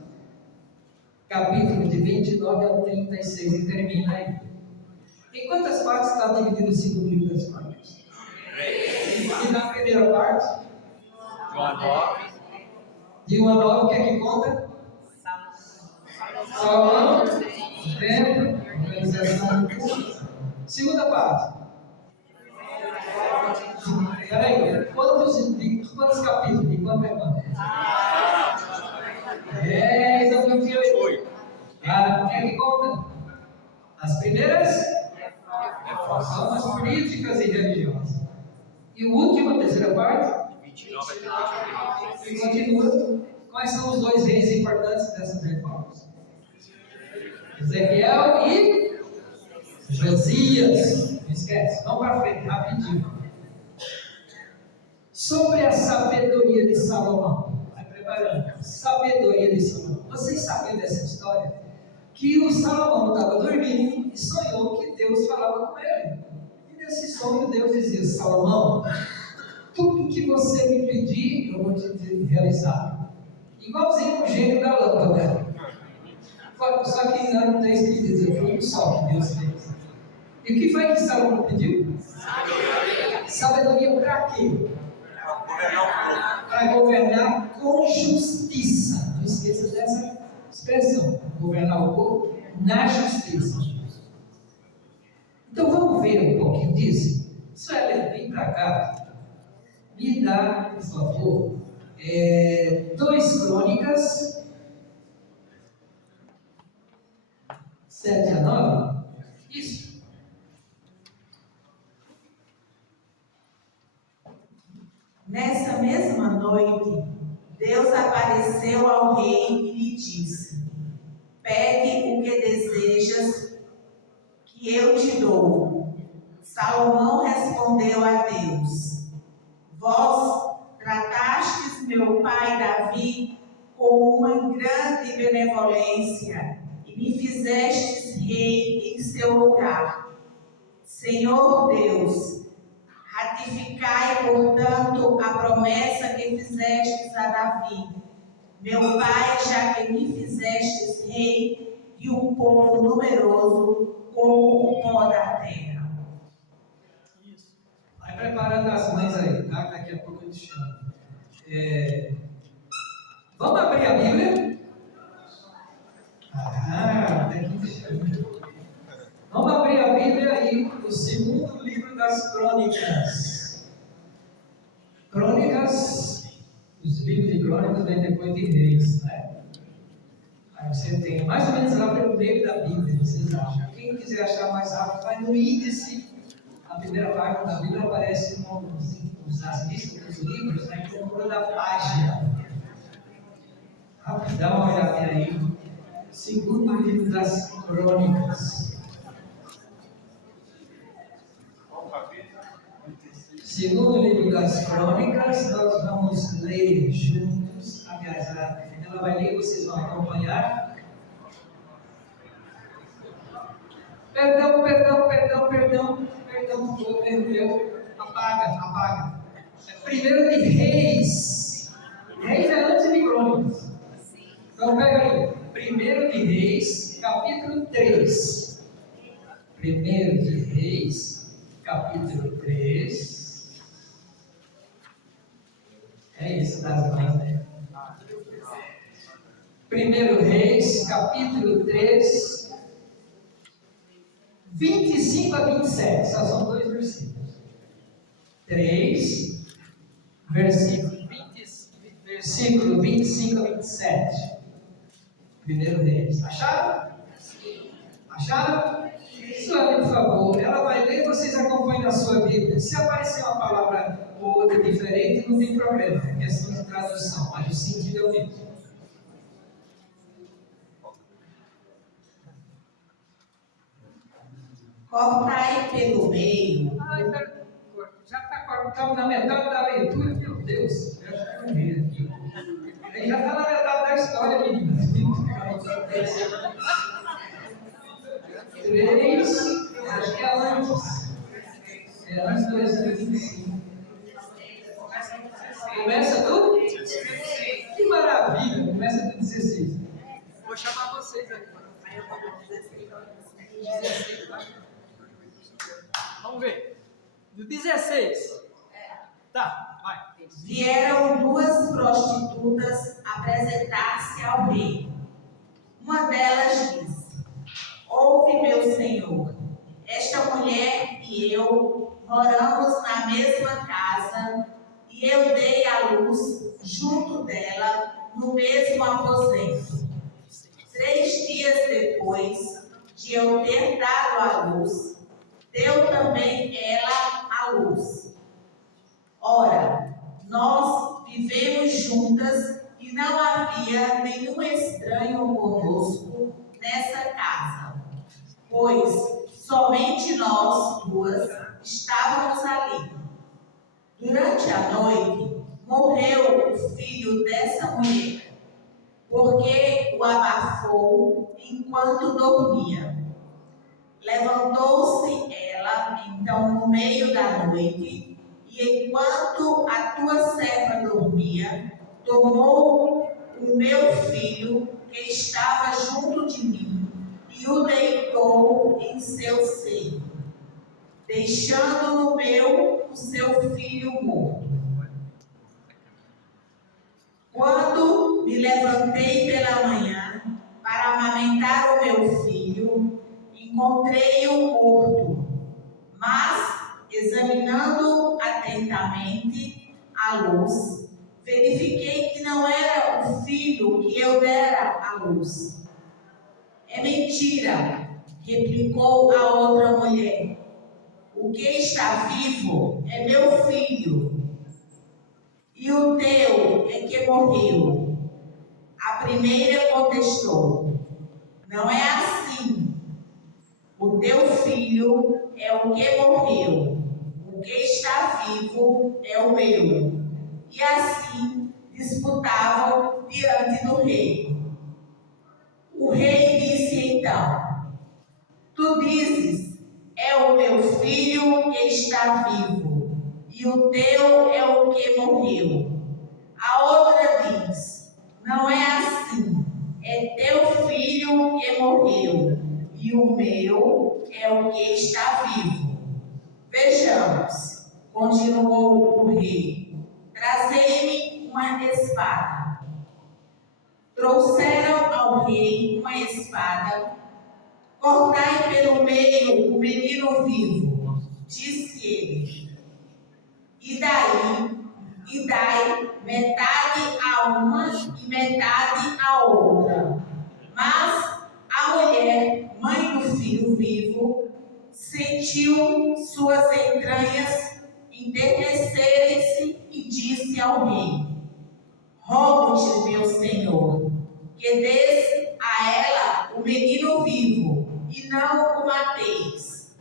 capítulo de 29 ao 36, e termina aí. Em quantas partes está dividido o segundo livro das Crônicas? E na primeira parte? De 1 a 9, o que é que conta? Salomão, templo, organização do culto. Segunda parte. Peraí, quantos capítulos? De quanto é quanto? 10 ao 28. O que é que conta? As primeiras reformas políticas e religiosas. E o último, a terceira parte? 29 a 33. E continua. Quais são os 2 reis importantes dessas reformas? Ezequiel e Josias. Não esquece. Vamos para frente, rapidinho. Sobre a sabedoria de Salomão. Vai preparando. Sabedoria de Salomão. Vocês sabem dessa história? Que o Salomão estava dormindo e sonhou que Deus falava com ele. E nesse sonho Deus dizia: Salomão, tudo que você me pedir, eu vou te realizar. Igualzinho o gênio da lâmpada. Só que não tem escrito dizer, foi um só que Deus fez. E o que foi que Salomão pediu? Sabedoria para quê? Para governar com justiça. Não esqueça dessa expressão. Governar o povo na justiça. Então vamos ver um pouquinho disso. Suelen, vem para cá. Me dá, por favor, 2 Crônicas 7 a 9. Isso. Nessa mesma noite, Deus apareceu ao rei e lhe disse: pegue o que desejas que eu te dou. Salomão respondeu a Deus: vós tratastes meu pai Davi com uma grande benevolência e me fizestes rei em seu lugar. Senhor Deus, ratificai, portanto, a promessa que fizestes a Davi, meu pai, já que me fizestes rei de um povo numeroso como o pó da terra. Isso. Vai preparando as mães aí, tá? Daqui a pouco eu te chamo. Vamos abrir a Bíblia? Até que te chamo. Vamos abrir a Bíblia aí, o segundo livro das Crônicas. Crônicas, os livros de Crônicas vêm depois de Reis, né? Aí você tem mais ou menos lá pelo meio da Bíblia, vocês acham? Quem quiser achar mais rápido, vai no índice. A primeira página da Bíblia aparece nas listas dos livros, né? Então, por da página. Dá uma olhadinha aí. Segundo livro das Crônicas. Segundo livro das Crônicas, nós vamos ler juntos. Aliás, ela vai ler e vocês vão acompanhar. Perdão, perdeu. Apaga. É primeiro de Reis. Reis é antes de Crônicas. Então pega aí. Primeiro de Reis, capítulo 3. Primeiro de Reis, capítulo 3. É isso das mães, né? Primeiro Reis, capítulo 3, 25 a 27. Só são 2 versículos. 3, versículo 25 a 27. Primeiro Reis. Acharam? Acharam? Suave, por favor. Ela vai ler e vocês acompanham na sua Bíblia. Se aparecer uma palavra ou outra diferente, não tem problema. É questão de tradução, mas o sentido é o mesmo. Cortai pelo meio. Ai, já está cortando na metade da leitura, meu Deus. Eu já não vi aqui. Ele já está na metade da história, meninas. 3, acho que é antes. É antes do 2025. Começa do? Que maravilha! Começa do 16. Vou chamar vocês aí. Aí eu vou do 16, tá? Vamos ver. Do 16. Tá, vai. Vieram 2 prostitutas apresentar-se ao rei. Uma delas disse: ouve, meu senhor, esta mulher e eu moramos na mesma casa e eu dei à luz junto dela no mesmo aposento. 3 dias depois de eu ter dado à luz, deu também ela à luz. Ora, nós vivemos juntas e não havia nenhum estranho conosco nessa casa, pois somente nós 2 estávamos ali. Durante a noite, morreu o filho dessa mulher, porque o abafou enquanto dormia. Levantou-se ela, então, no meio da noite, e enquanto a tua serva dormia, tomou o meu filho, que estava junto de mim, e o deitou em seu seio, deixando no meu o seu filho morto. Quando me levantei pela manhã para amamentar o meu filho, encontrei-o morto, mas, examinando atentamente a luz, verifiquei que não era o filho que eu dera à luz. É mentira, replicou a outra mulher. O que está vivo é meu filho, e o teu é que morreu. A primeira contestou: não é assim. O teu filho é o que morreu, o que está vivo é o meu. E assim disputavam diante do rei. O rei disse Então, tu dizes, é o meu filho que está vivo, e o teu é o que morreu. A outra diz, não é assim, é teu filho que morreu, e o meu é o que está vivo. Vejamos, continuou o rei, trazei-me uma espada. Trouxeram ao rei uma espada. Cortai pelo meio o menino vivo, disse ele. E dai metade a uma e metade a outra. Mas a mulher, mãe do filho vivo, sentiu suas entranhas enternecerem-se e disse ao rei: rogo-te, meu senhor, que dês a ela o menino vivo, e não o mateis.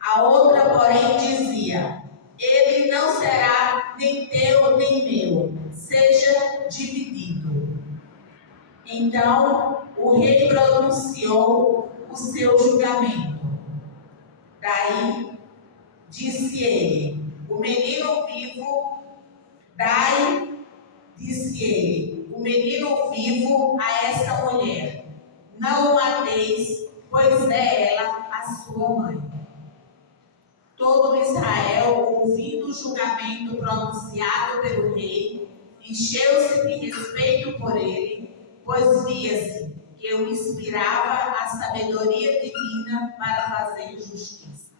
A outra, porém, dizia: ele não será nem teu nem meu, seja dividido. Então o rei pronunciou o seu julgamento. Daí disse ele: o menino vivo, disse ele, o menino vivo a essa mulher, não o mateis, pois é ela a sua mãe. Todo Israel, ouvindo o julgamento pronunciado pelo rei, encheu-se de respeito por ele, pois via-se que o inspirava a sabedoria divina para fazer justiça.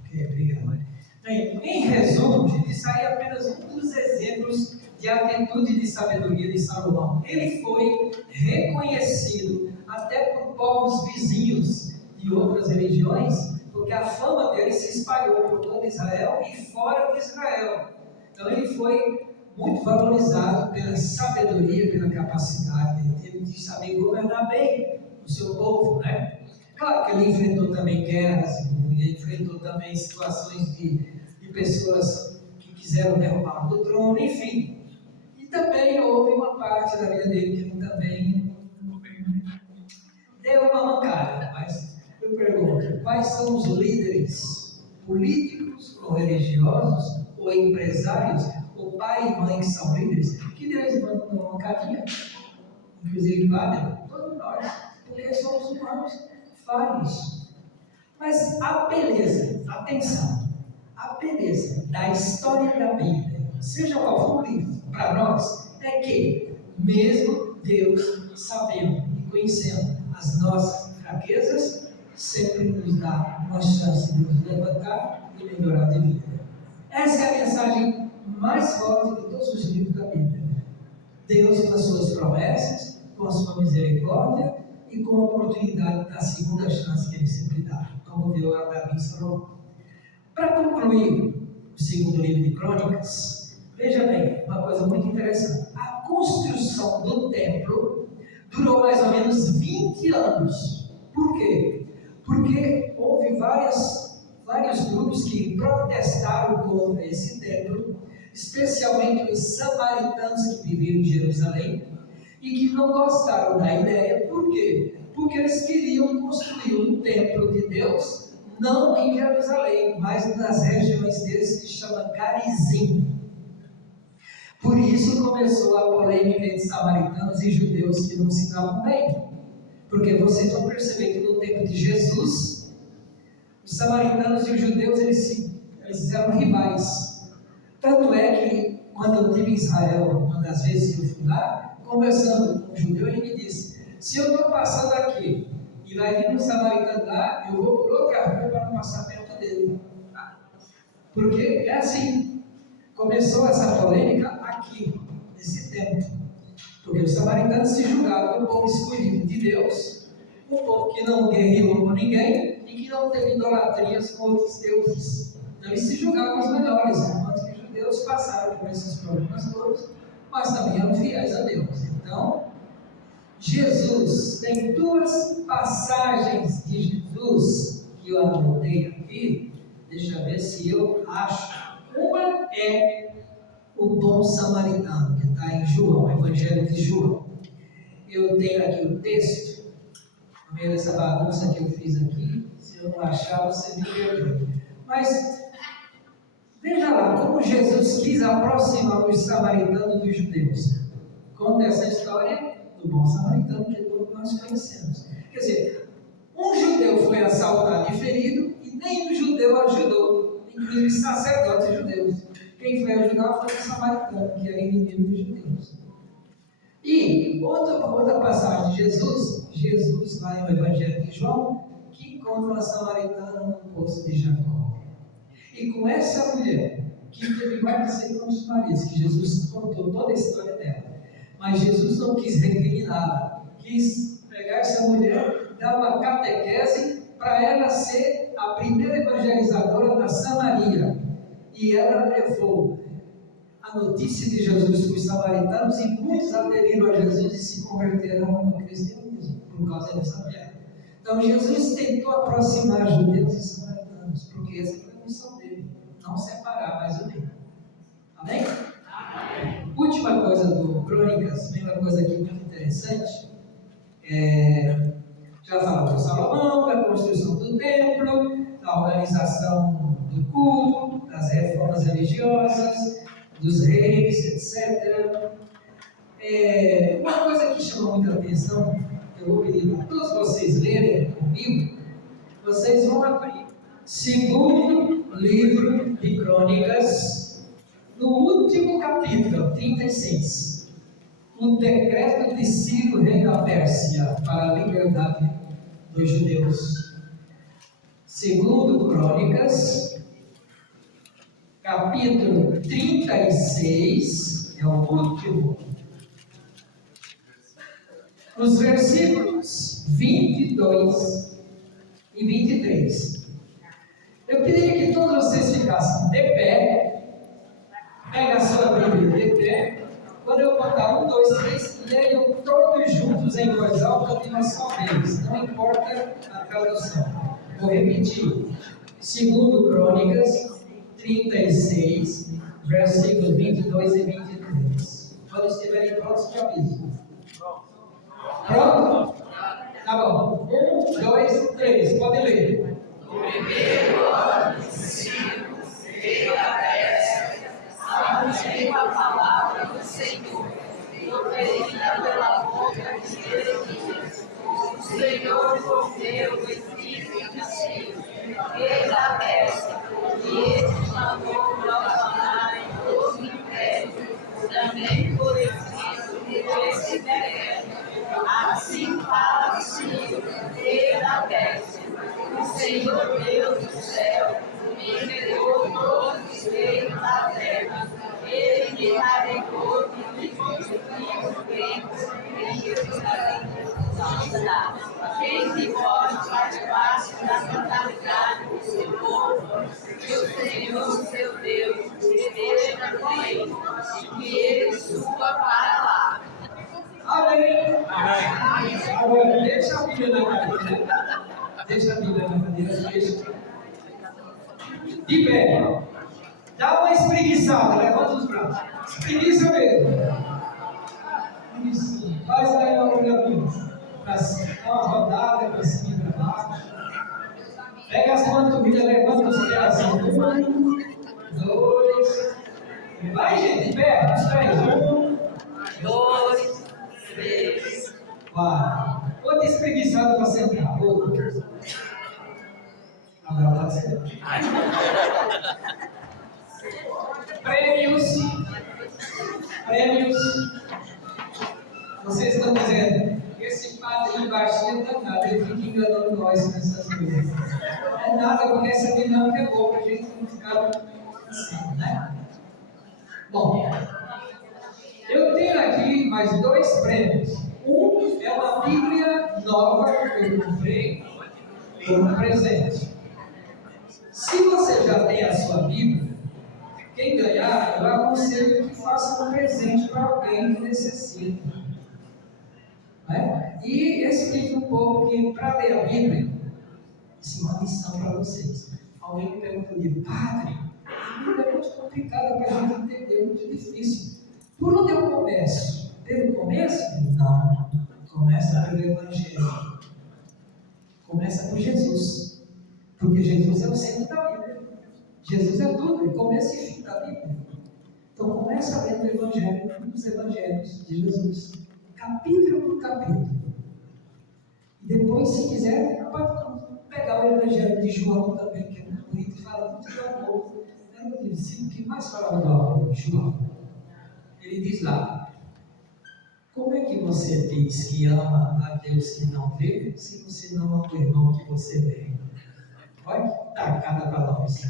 Ok, obrigado. Bem, em resumo, isso aí é apenas um dos exemplos de atitude de sabedoria de Salomão. Ele foi reconhecido até por povos vizinhos de outras religiões, porque a fama dele se espalhou por todo Israel e fora de Israel. Então ele foi muito valorizado pela sabedoria, pela capacidade dele de saber governar bem o seu povo, né? Claro que ele enfrentou também guerras, ele enfrentou também situações de pessoas que quiseram derrubar do trono, enfim. E também houve uma parte da vida dele que ele também deu uma mancada. Mas eu pergunto, quais são os líderes políticos ou religiosos ou empresários ou pai e mãe que são líderes que de vez em quando dão uma mancadinha? Inclusive, padre, todos nós, porque somos humanos falhos. Mas a beleza, atenção, a beleza da história da Bíblia, seja qual for o livro, para nós, é que, mesmo Deus sabendo e conhecendo as nossas fraquezas, sempre nos dá uma chance de nos levantar e melhorar de vida. Essa é a mensagem mais forte de todos os livros da Bíblia. Deus, com as suas promessas, com a sua misericórdia e com a oportunidade da segunda chance que Ele sempre dá, como deu a Davi e Salomão. Para concluir o segundo livro de Crônicas, veja bem, uma coisa muito interessante. A construção do templo durou mais ou menos 20 anos. Por quê? Porque houve vários grupos que protestaram contra esse templo, especialmente os samaritanos que viviam em Jerusalém, e que não gostaram da ideia. Por quê? Porque eles queriam construir um templo de Deus, não em Jerusalém, mas nas regiões deles que se chama Garizim. Por isso começou a polêmica entre samaritanos e judeus que não se davam bem. Porque vocês vão perceber que no tempo de Jesus, os samaritanos e os judeus eles eram rivais. Tanto é que, quando eu estive em Israel, uma das vezes que eu fui lá, conversando com um judeu, ele me disse: se eu estou passando aqui e vai vir um samaritano lá, eu vou por outra rua para não passar perto dele. Porque é assim, começou essa polêmica aqui, nesse tempo. Porque os samaritanos se julgavam o povo escolhido de Deus, um povo que não guerreou com ninguém e que não teve idolatrias com outros deuses. Então eles se julgavam os melhores, enquanto que os judeus passaram por esses problemas todos, mas também eram fiéis a Deus. Então, Jesus, tem duas passagens de Jesus que eu anotei aqui, deixa eu ver se eu acho. Uma é o bom samaritano, que está em João, Evangelho de João. Eu tenho aqui o texto, no meio dessa bagunça que eu fiz aqui. Se eu não achar, você me perdoe. Mas veja lá como Jesus quis aproximar os samaritanos dos judeus. Conta essa história do bom samaritano que todos nós conhecemos. Quer dizer, um judeu foi assaltado e ferido e nenhum judeu ajudou, inclusive sacerdotes judeus. Quem foi ajudar foi o samaritano, que era inimigo dos judeus. E outra passagem de Jesus lá no Evangelho de João, que encontra uma samaritana no poço de Jacó. E com essa mulher, que teve mais de 100 anos maridos, que Jesus contou toda a história dela. Mas Jesus não quis recriminá-la, quis pegar essa mulher, dar uma catequese para ela ser a primeira evangelizadora da Samaria. E ela levou a notícia de Jesus para os samaritanos e muitos aderiram a Jesus e se converteram ao cristianismo por causa dessa mulher. Então Jesus tentou aproximar judeus e samaritanos, porque essa foi a missão dele, não separar mais o bem. Amém? Amém. Última coisa do Crônicas, vem uma coisa aqui muito interessante. Já falamos de Salomão, da construção do templo, da organização do culto, das reformas religiosas, dos reis, etc. Uma coisa que chama muita atenção, eu vou pedir para todos vocês lerem comigo, vocês vão abrir segundo livro de Crônicas, no último capítulo, 36. O decreto de Ciro, rei da Pérsia, para a liberdade dos judeus. Segundo Crônicas, capítulo 36, é o último. Os versículos 22 e 23. Eu queria que todos vocês ficassem de pé. Pega a sua Bíblia de pé. Quando eu contar 1, 2, 3, leiam todos juntos em voz alta de uma só vez. Não importa a tradução. Vou repetir. Segundo Crônicas 36, versículos 22 e 23. Quando estiverem prontos, te aviso. Pronto? Tá bom. 1, 2, 3. Pode ler. No primeiro ano de Ciro, rei da Pérsia, surgiu a palavra do Senhor, proferida pela boca de Jeremias. O Senhor moveu o espírito de Ciro, rei da Pérsia, e este mandou proclamar em todo o império, também por escrito esse decreto. Assim fala Ciro, rei da Pérsia: o Senhor Deus do céu me entregou todos os reinos da terra. Ele me carregou e me conduziu no vento em Jerusalém. Quem se pode faz parte da totalidade do seu povo, que o Senhor, seu Deus, esteja com ele, e que ele suba para lá. Amém. Agora, deixa a Bíblia na cadeira. Deixa a Bíblia na cadeira. Deixa. De pé. Dá uma espreguiçada. Levanta os braços. Espreguiça mesmo. Isso. Faz aí uma olhadinha. Dá uma rodada para cima e para baixo. Pega as panturrilhas, levanta os pés. 1, 2. Vai, gente. De pé. Os pés. 1, 2, 3, 4. Outra espreguiçada para sentar. Outra. Agora pode ser. Prêmios. Vocês estão dizendo, esse padre baixinho não é nada, ele fica enganando nós nessas coisas. Não é nada, porque essa dinâmica é boa, a gente não ficar assim, né? Bom, eu tenho aqui mais 2 prêmios. Um é uma Bíblia nova que eu comprei por um presente. Se você já tem a sua Bíblia, quem ganhar, eu aconselho que faça um presente para alguém que necessita. Né? E explique um pouco que para ler a Bíblia, isso é uma missão para vocês. Alguém me perguntou, padre, a Bíblia é muito complicada para a gente entender, é muito difícil. Por onde eu começo? Pelo começo? Não. Começa pelo Evangelho. Começa por Jesus. Porque Jesus é o centro da Bíblia. Jesus é tudo, é começo e fim da Bíblia. Então começa lendo o Evangelho, um dos Evangelhos de Jesus, capítulo por capítulo. E depois, se quiser, pode pegar o Evangelho de João também, que é muito bonito, e fala muito do amor. É um discípulo que mais fala do amor, João. Ele diz lá: como é que você diz que ama a Deus que não vê, se você não ama o irmão que você vê? Olha que tacada para nós.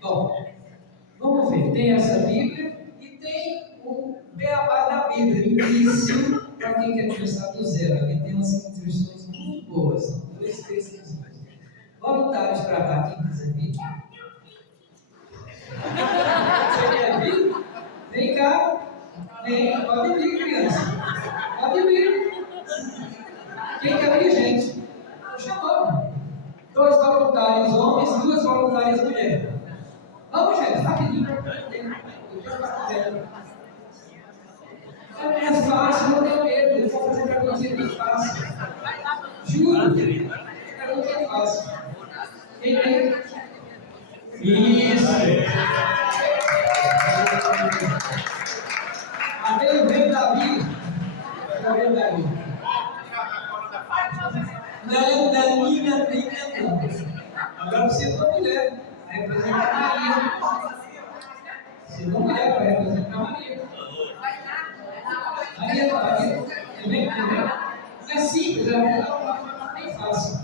Bom, vamos ver. Tem essa Bíblia e tem o beabá da Bíblia, início, para quem quer começar do zero. Aqui tem umas instruções muito boas. São 2, 3 questões. Voluntários para cá, quem quiser vir. Você quer vir? Vem cá. Vem, pode vir, criança. Pode vir. Quem quer vir, gente? Chamando. 2 voluntários homens, 2 voluntárias mulheres. Vamos, gente, rapidinho. É fácil, não tenho medo. Eu vou fazer perguntinha bem fácil. Juro. Perguntinha fácil. Quem tem? Isso. Até o rei Davi. É o rei Davi. Não, Daninha, não. Agora você é uma mulher. Representa Maria. Se não mulher, vai representar Maria. Maria. Não é simples, é bem fácil.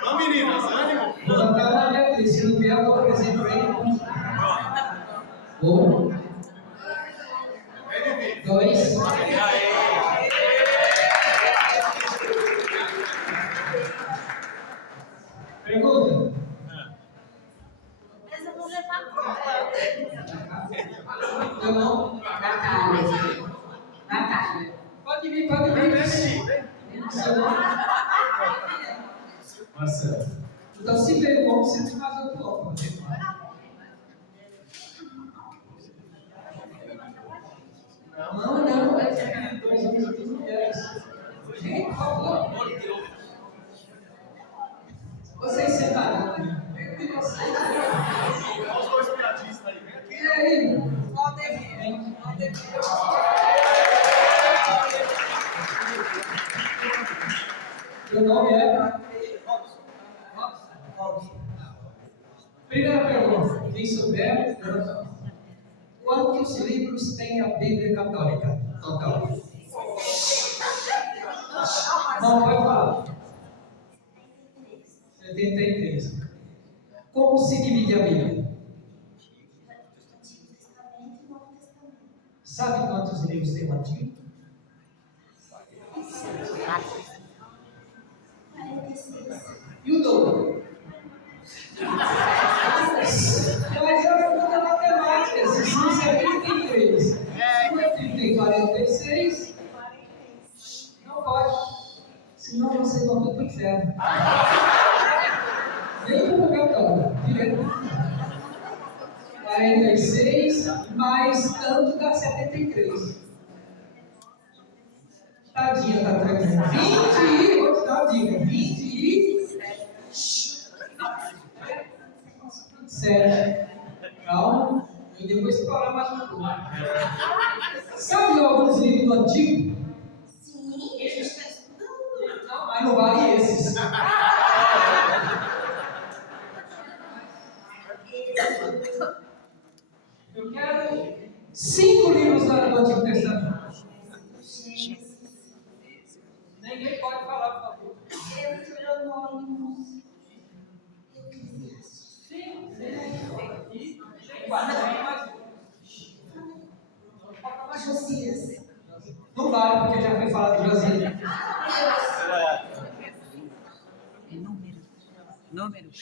Vamos, meninas, ânimo! Vou botar na minha se não vier, eu vou apresentar para ele. 1, 2. Pergunta? Mas eu vou levar conta. Eu não? Natália. Pode vir. Marcelo. Então, se veio como, você não faz outro logo. Não. É 2 homens e 2 mulheres. Gente, por favor. Vocês sentaram. Olha os 2 piadistas aí, vem aqui. E aí? Meu nome é Robson. Primeira pergunta. Quem souber, quantos livros tem a Bíblia Católica? Total. Não, vai falar. 73. Como se divide a Bíblia? Antigo Testamento e Novo Testamento. Sabe quantos livros tem o Antigo? 46. E o Novo? Mas é uma matemática. Se isso é 33. Se tem 46, não pode. Senão você vai para o inferno. Nem para o purgatório. Direto. 46 mais tanto dá 73. Tadinha, tá tranquila. 20 vou te dar uma dica. 27. Calma. E depois parar mais um pouco. Sabe alguns livros do Antigo? Sim, a gente está estudando. Não, mas não vale esses. Eu quero 5 livros do Antigo Testamento. Ninguém pode falar, por favor. Deuteronômio. Sim. E tem 4, tem mais um. Josias. Não vale, porque já foi falado de Josias. Números.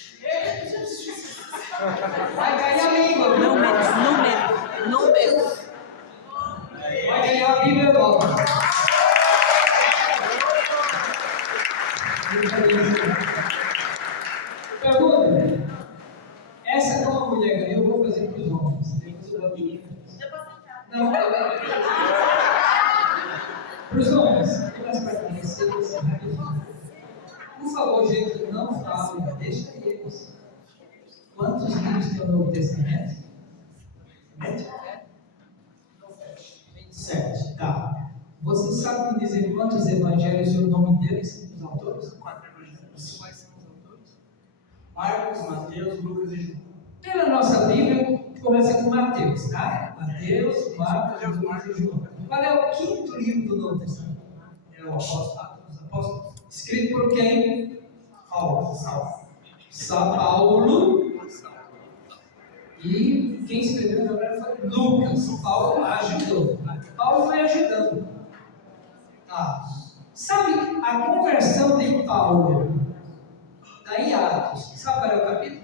Vai ganhar a língua. Números. Vai ganhar a Bíblia nova. Pergunta. Essa, como a mulher ganhou, eu vou fazer para os homens. Depois eu vou pedir. Não, para os homens. Começa para conhecer você. Por favor, gente, não falem, deixa eles. Quantos livros tem o Novo Testamento? 27, tá. Você sabe me dizer quantos evangelhos e o nome deles, os autores? 4 evangelhos. Quais são os autores? Marcos, Mateus, Lucas e João. Pela nossa Bíblia, começa com Mateus, tá? Mateus, Marcos, Lucas e João. Qual é o quinto livro do Novo Testamento? É o apóstolo, Atos dos Apóstolos. Escrito por quem? Paulo, Saulo. São Paulo. E quem escreveu na verdade foi Lucas. Paulo ajudou. Paulo foi ajudando. Sabe a conversão de Paulo? Está em Atos. Sabe qual é o capítulo?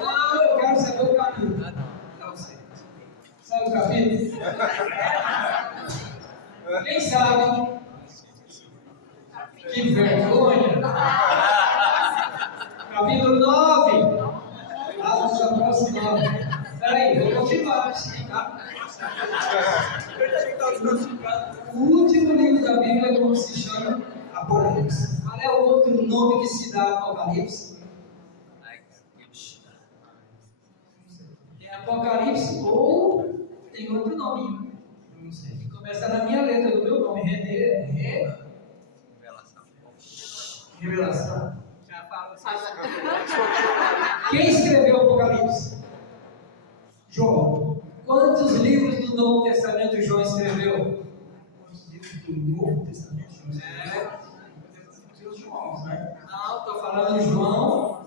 Não, eu quero saber o capítulo. Não sei. Sabe o capítulo? Quem sabe? Que vergonha! Capítulo 9. Atos dos Apóstolos 9. Peraí, vou continuar, tá? O último livro da Bíblia, como se chama? Apocalipse. Qual é o outro nome que se dá a Apocalipse? É Apocalipse ou tem outro nome? Não sei. Começa na minha letra do meu nome, Revelação. Já falo Quem escreveu o Apocalipse? João. Quantos livros do Novo Testamento João escreveu? Quantos livros do Novo Testamento? Os João, né? Não, estou falando João.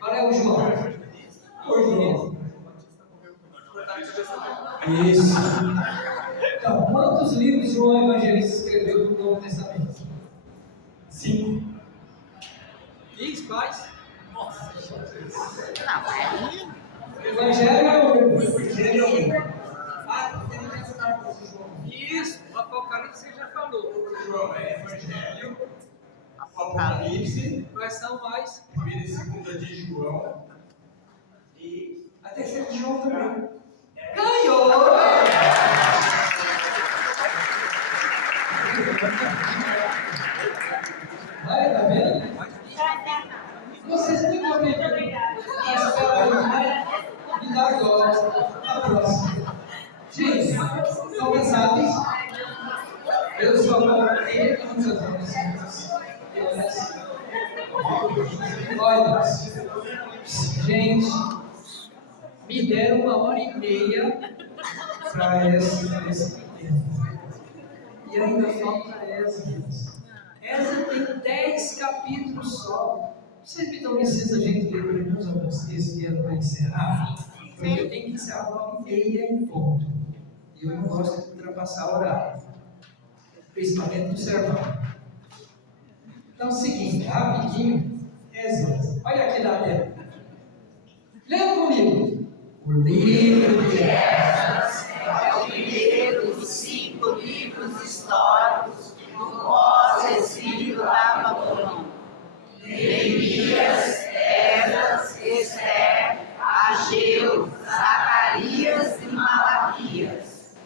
Qual é o João? O João. Isso. Então, quantos livros João Evangelista escreveu do Novo Testamento? 5. Diz quais? O Evangelho é o Isso, o Apocalipse você já falou. João é Evangelho, Apocalipse, Quais são mais? primeira e segunda de João e A terceira de João também. Ganhou! Vai, tá vendo? Vocês muito bem. Me dá agora. A próxima. Gente, estão cansados? Eu só vou ter Olha, gente, me deram 1h30 para esse tempo. E ainda falta Esdras. Esdras tem 10 capítulos só. Vocês me dão licença, a gente ler pelo menos alguns textos que era para encerrar? Porque eu tenho que encerrar 9h30 em ponto. E eu não gosto de ultrapassar o horário. Principalmente no sermão. Então é o seguinte, rapidinho. Esdras. Olha aqui na tela. Leia comigo. O livro de Esdras É o primeiro dos 5 livros históricos do pós-exílio da Babilônia. Neemias, Esdras, Esther, Ageu, Zacarias e Malaquias.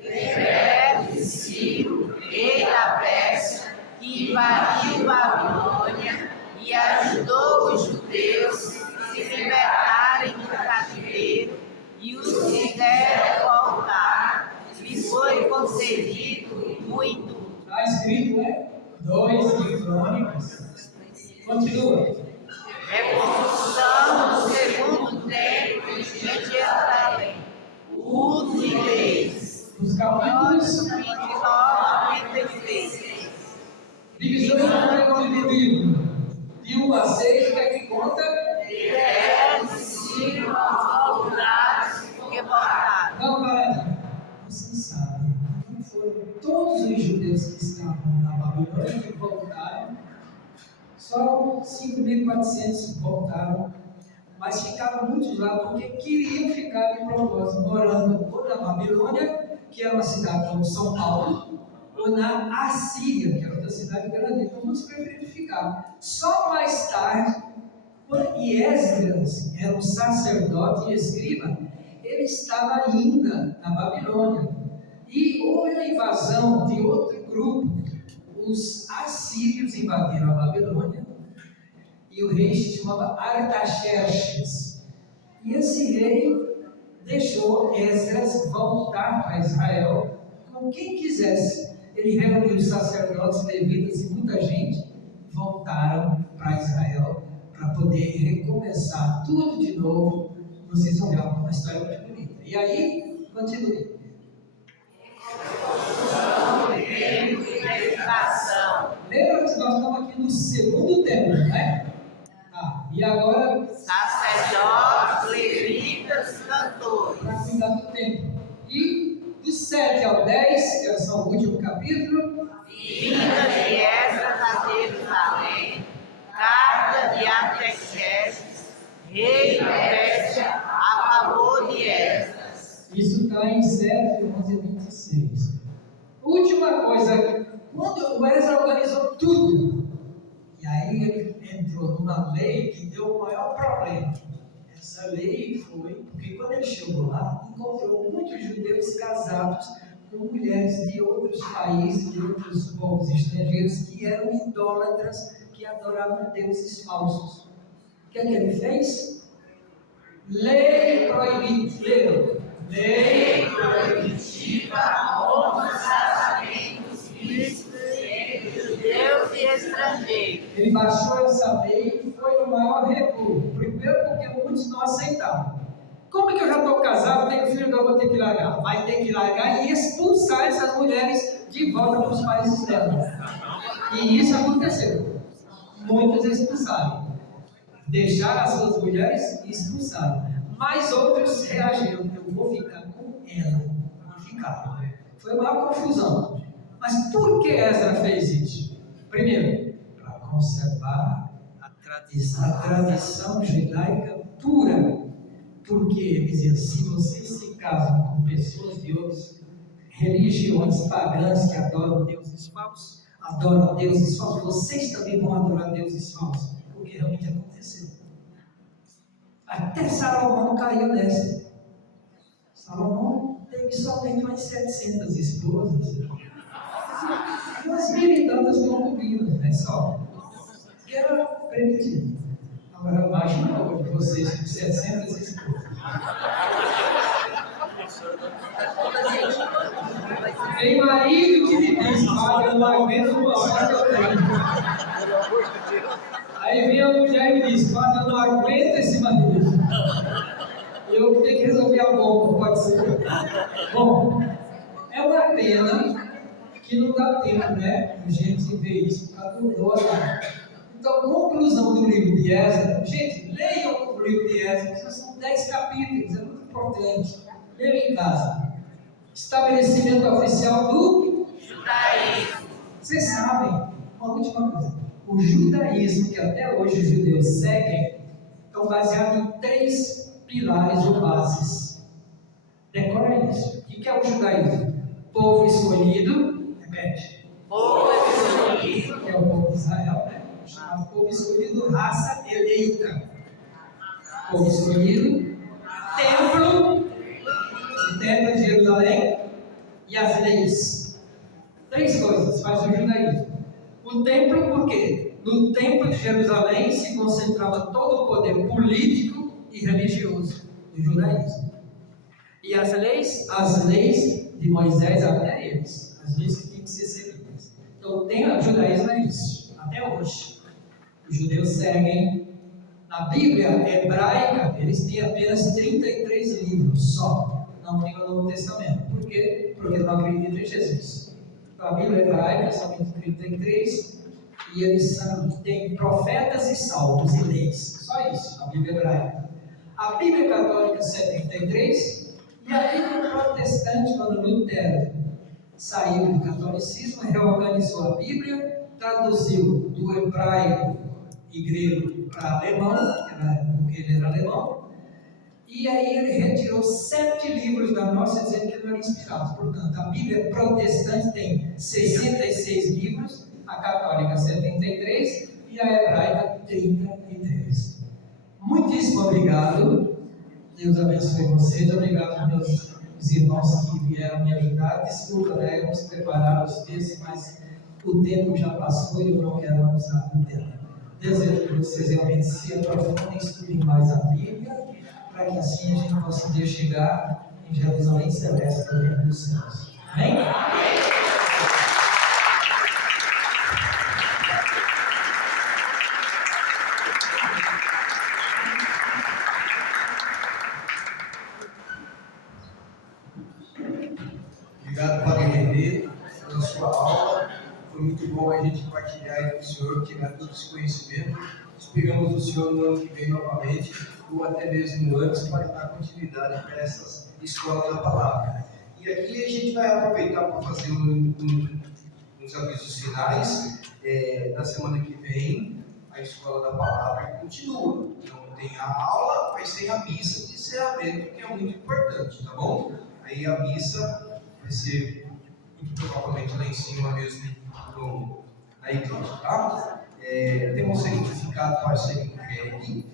Nefer, Ciro, rei da Pérsia, que invadiu Babilônia e ajudou os judeus a se libertarem do cativeiro e os fizeram voltar. Lhes foi concedido muito. Está escrito, né? 2 de Crônicas. Continua. Reconstrução do segundo templo de Jerusalém. Uso de leis. Os capítulos. 29 a 36. Divisão histórica do livro. De 1 a 6, o que é que conta? Eles seguiram aos lugares que voltaram. Não, para. Vocês sabem, não foram todos os judeus que estavam na Babilônia que voltaram. Só 5.400 voltaram, mas ficaram muitos lá porque queriam ficar de propósito, morando ou na Babilônia, que é uma cidade como São Paulo, ou na Assíria, que é outra cidade grande. Então, muitos preferiram ficar. Só mais tarde, quando Esdras era um sacerdote e escriba, ele estava ainda na Babilônia. E houve a invasão de outro grupo. Os assírios invadiram a Babilônia e o rei se chamava Artaxerxes. E esse rei deixou Esdras voltar para Israel com quem quisesse. Ele reuniu os sacerdotes, levitas e muita gente voltaram para Israel para poder recomeçar tudo de novo no Israel. Uma história muito bonita. E aí, continue. Lembra que nós estamos aqui no segundo templo, né? Tá. E agora, Sacerdotes, levitas, cantores. para cuidar do templo. E do 7 ao 10, que é o último capítulo, Vinda de Esdras a Jerusalém, carta de Artaxerxes, rei da Pérsia, a favor de Esdras. isso está em 7, 11 e 26. Última coisa, quando o Esdras organizou tudo, e aí ele entrou numa lei que deu o maior problema. Essa lei foi, porque quando ele chegou lá, encontrou muitos judeus casados com mulheres de outros países, de outros povos estrangeiros, que eram idólatras, que adoravam deuses falsos. O que é que ele fez? Lei proibitiva. Lei Proibitiva a casamentos mistos entre judeus e estrangeiros. Ele baixou essa lei e foi o maior recuo. Primeiro porque muitos não aceitavam. Como é que eu já estou casado, tenho filho que eu vou ter que largar? Vai ter que largar e expulsar essas mulheres de volta para os países delas. E isso aconteceu. Muitos expulsaram. Deixaram as suas mulheres e expulsaram. Mas outros reagiram. Eu vou ficar com ela. Vou ficar. Foi uma maior confusão. Mas por que Esdras fez isso? Primeiro, para conservar a tradição judaica pura. Porque ele dizia, se vocês se casam com pessoas de outras religiões pagãs que adoram deuses falsos, vocês também vão adorar deuses falsos. Porque realmente aconteceu. Até Salomão caiu nessa. Salomão teve somente umas 700 esposas. Umas 1.000 e tantas concubinas, né? Só. Que era permitido. Agora, imagina hoje vocês com 700 esposas. Tem marido que me diz, olha, eu não aguento uma hora que eu tenho. Aí vem a mulher e me diz, olha, eu não aguento esse marido. Eu tenho que resolver a bomba, pode ser. Bom, é uma pena que não dá tempo, né? A gente ver isso por causa do horário. Então, conclusão do livro de Esdras. Gente, leiam o livro de Esdras, são 10 capítulos, é muito importante. Leiam em casa. Estabelecimento oficial do Judaísmo. Vocês sabem, uma última coisa. O judaísmo, que até hoje os judeus seguem, estão baseados em 3 pilares ou bases. Decora isso. O que é o judaísmo? Povo escolhido, repete. Povo escolhido. Que é o povo de Israel, né? Chamado povo escolhido, raça eleita. Povo escolhido, templo, o templo de Jerusalém e as leis. 3 coisas faz o judaísmo. O templo, por quê? No templo de Jerusalém se concentrava todo o poder político e religioso do judaísmo. E as leis? As leis de Moisés até eles. As leis que tinham que ser seguidas. Então, o judaísmo é isso, até hoje. Os judeus seguem. Na Bíblia hebraica, eles têm apenas 33 livros só. Não tem o Novo Testamento. Por quê? Porque não acreditam em Jesus. Então, a Bíblia hebraica, somente 33. E eles têm profetas e salmos e leis. Só isso, a Bíblia hebraica. A Bíblia católica, 73. E a Bíblia protestante, quando Lutero saiu do catolicismo, reorganizou a Bíblia, traduziu do hebraico e grego para alemão, porque ele era alemão, e aí ele retirou 7 livros da nossa, dizendo que não eram inspirados. Portanto, a Bíblia protestante tem 66 livros, a católica 73 e a hebraica 33. Muitíssimo obrigado. Deus abençoe vocês. Obrigado, meus os irmãos que vieram me ajudar. Desculpa, né? Vamos preparar os textos, mas o tempo já passou e eu não quero abusar do tempo. Desejo que vocês realmente se aprofundem, estudem mais a Bíblia, para que assim a gente possa chegar em Jerusalém Celeste, no reino dos céus. Amém? Obrigado, Padre Renê, pela sua aula. Foi muito bom a gente partilhar com o senhor, tirar todo esse conhecimento. Esperamos o senhor no ano que vem novamente, ou até mesmo antes, para dar continuidade para essas escolas da palavra. E aqui a gente vai aproveitar para fazer uns avisos finais. Na semana que vem, a escola da palavra continua. Não tem a aula, mas tem a missa de encerramento, que é muito importante, tá bom? Aí a missa vai ser muito provavelmente lá em cima mesmo na igreja, tá? Temos certificado para ser entregue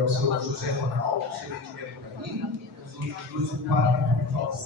ao seu José Ronaldo, se ele estiver por aí. Os outros dois, o padre, por favor.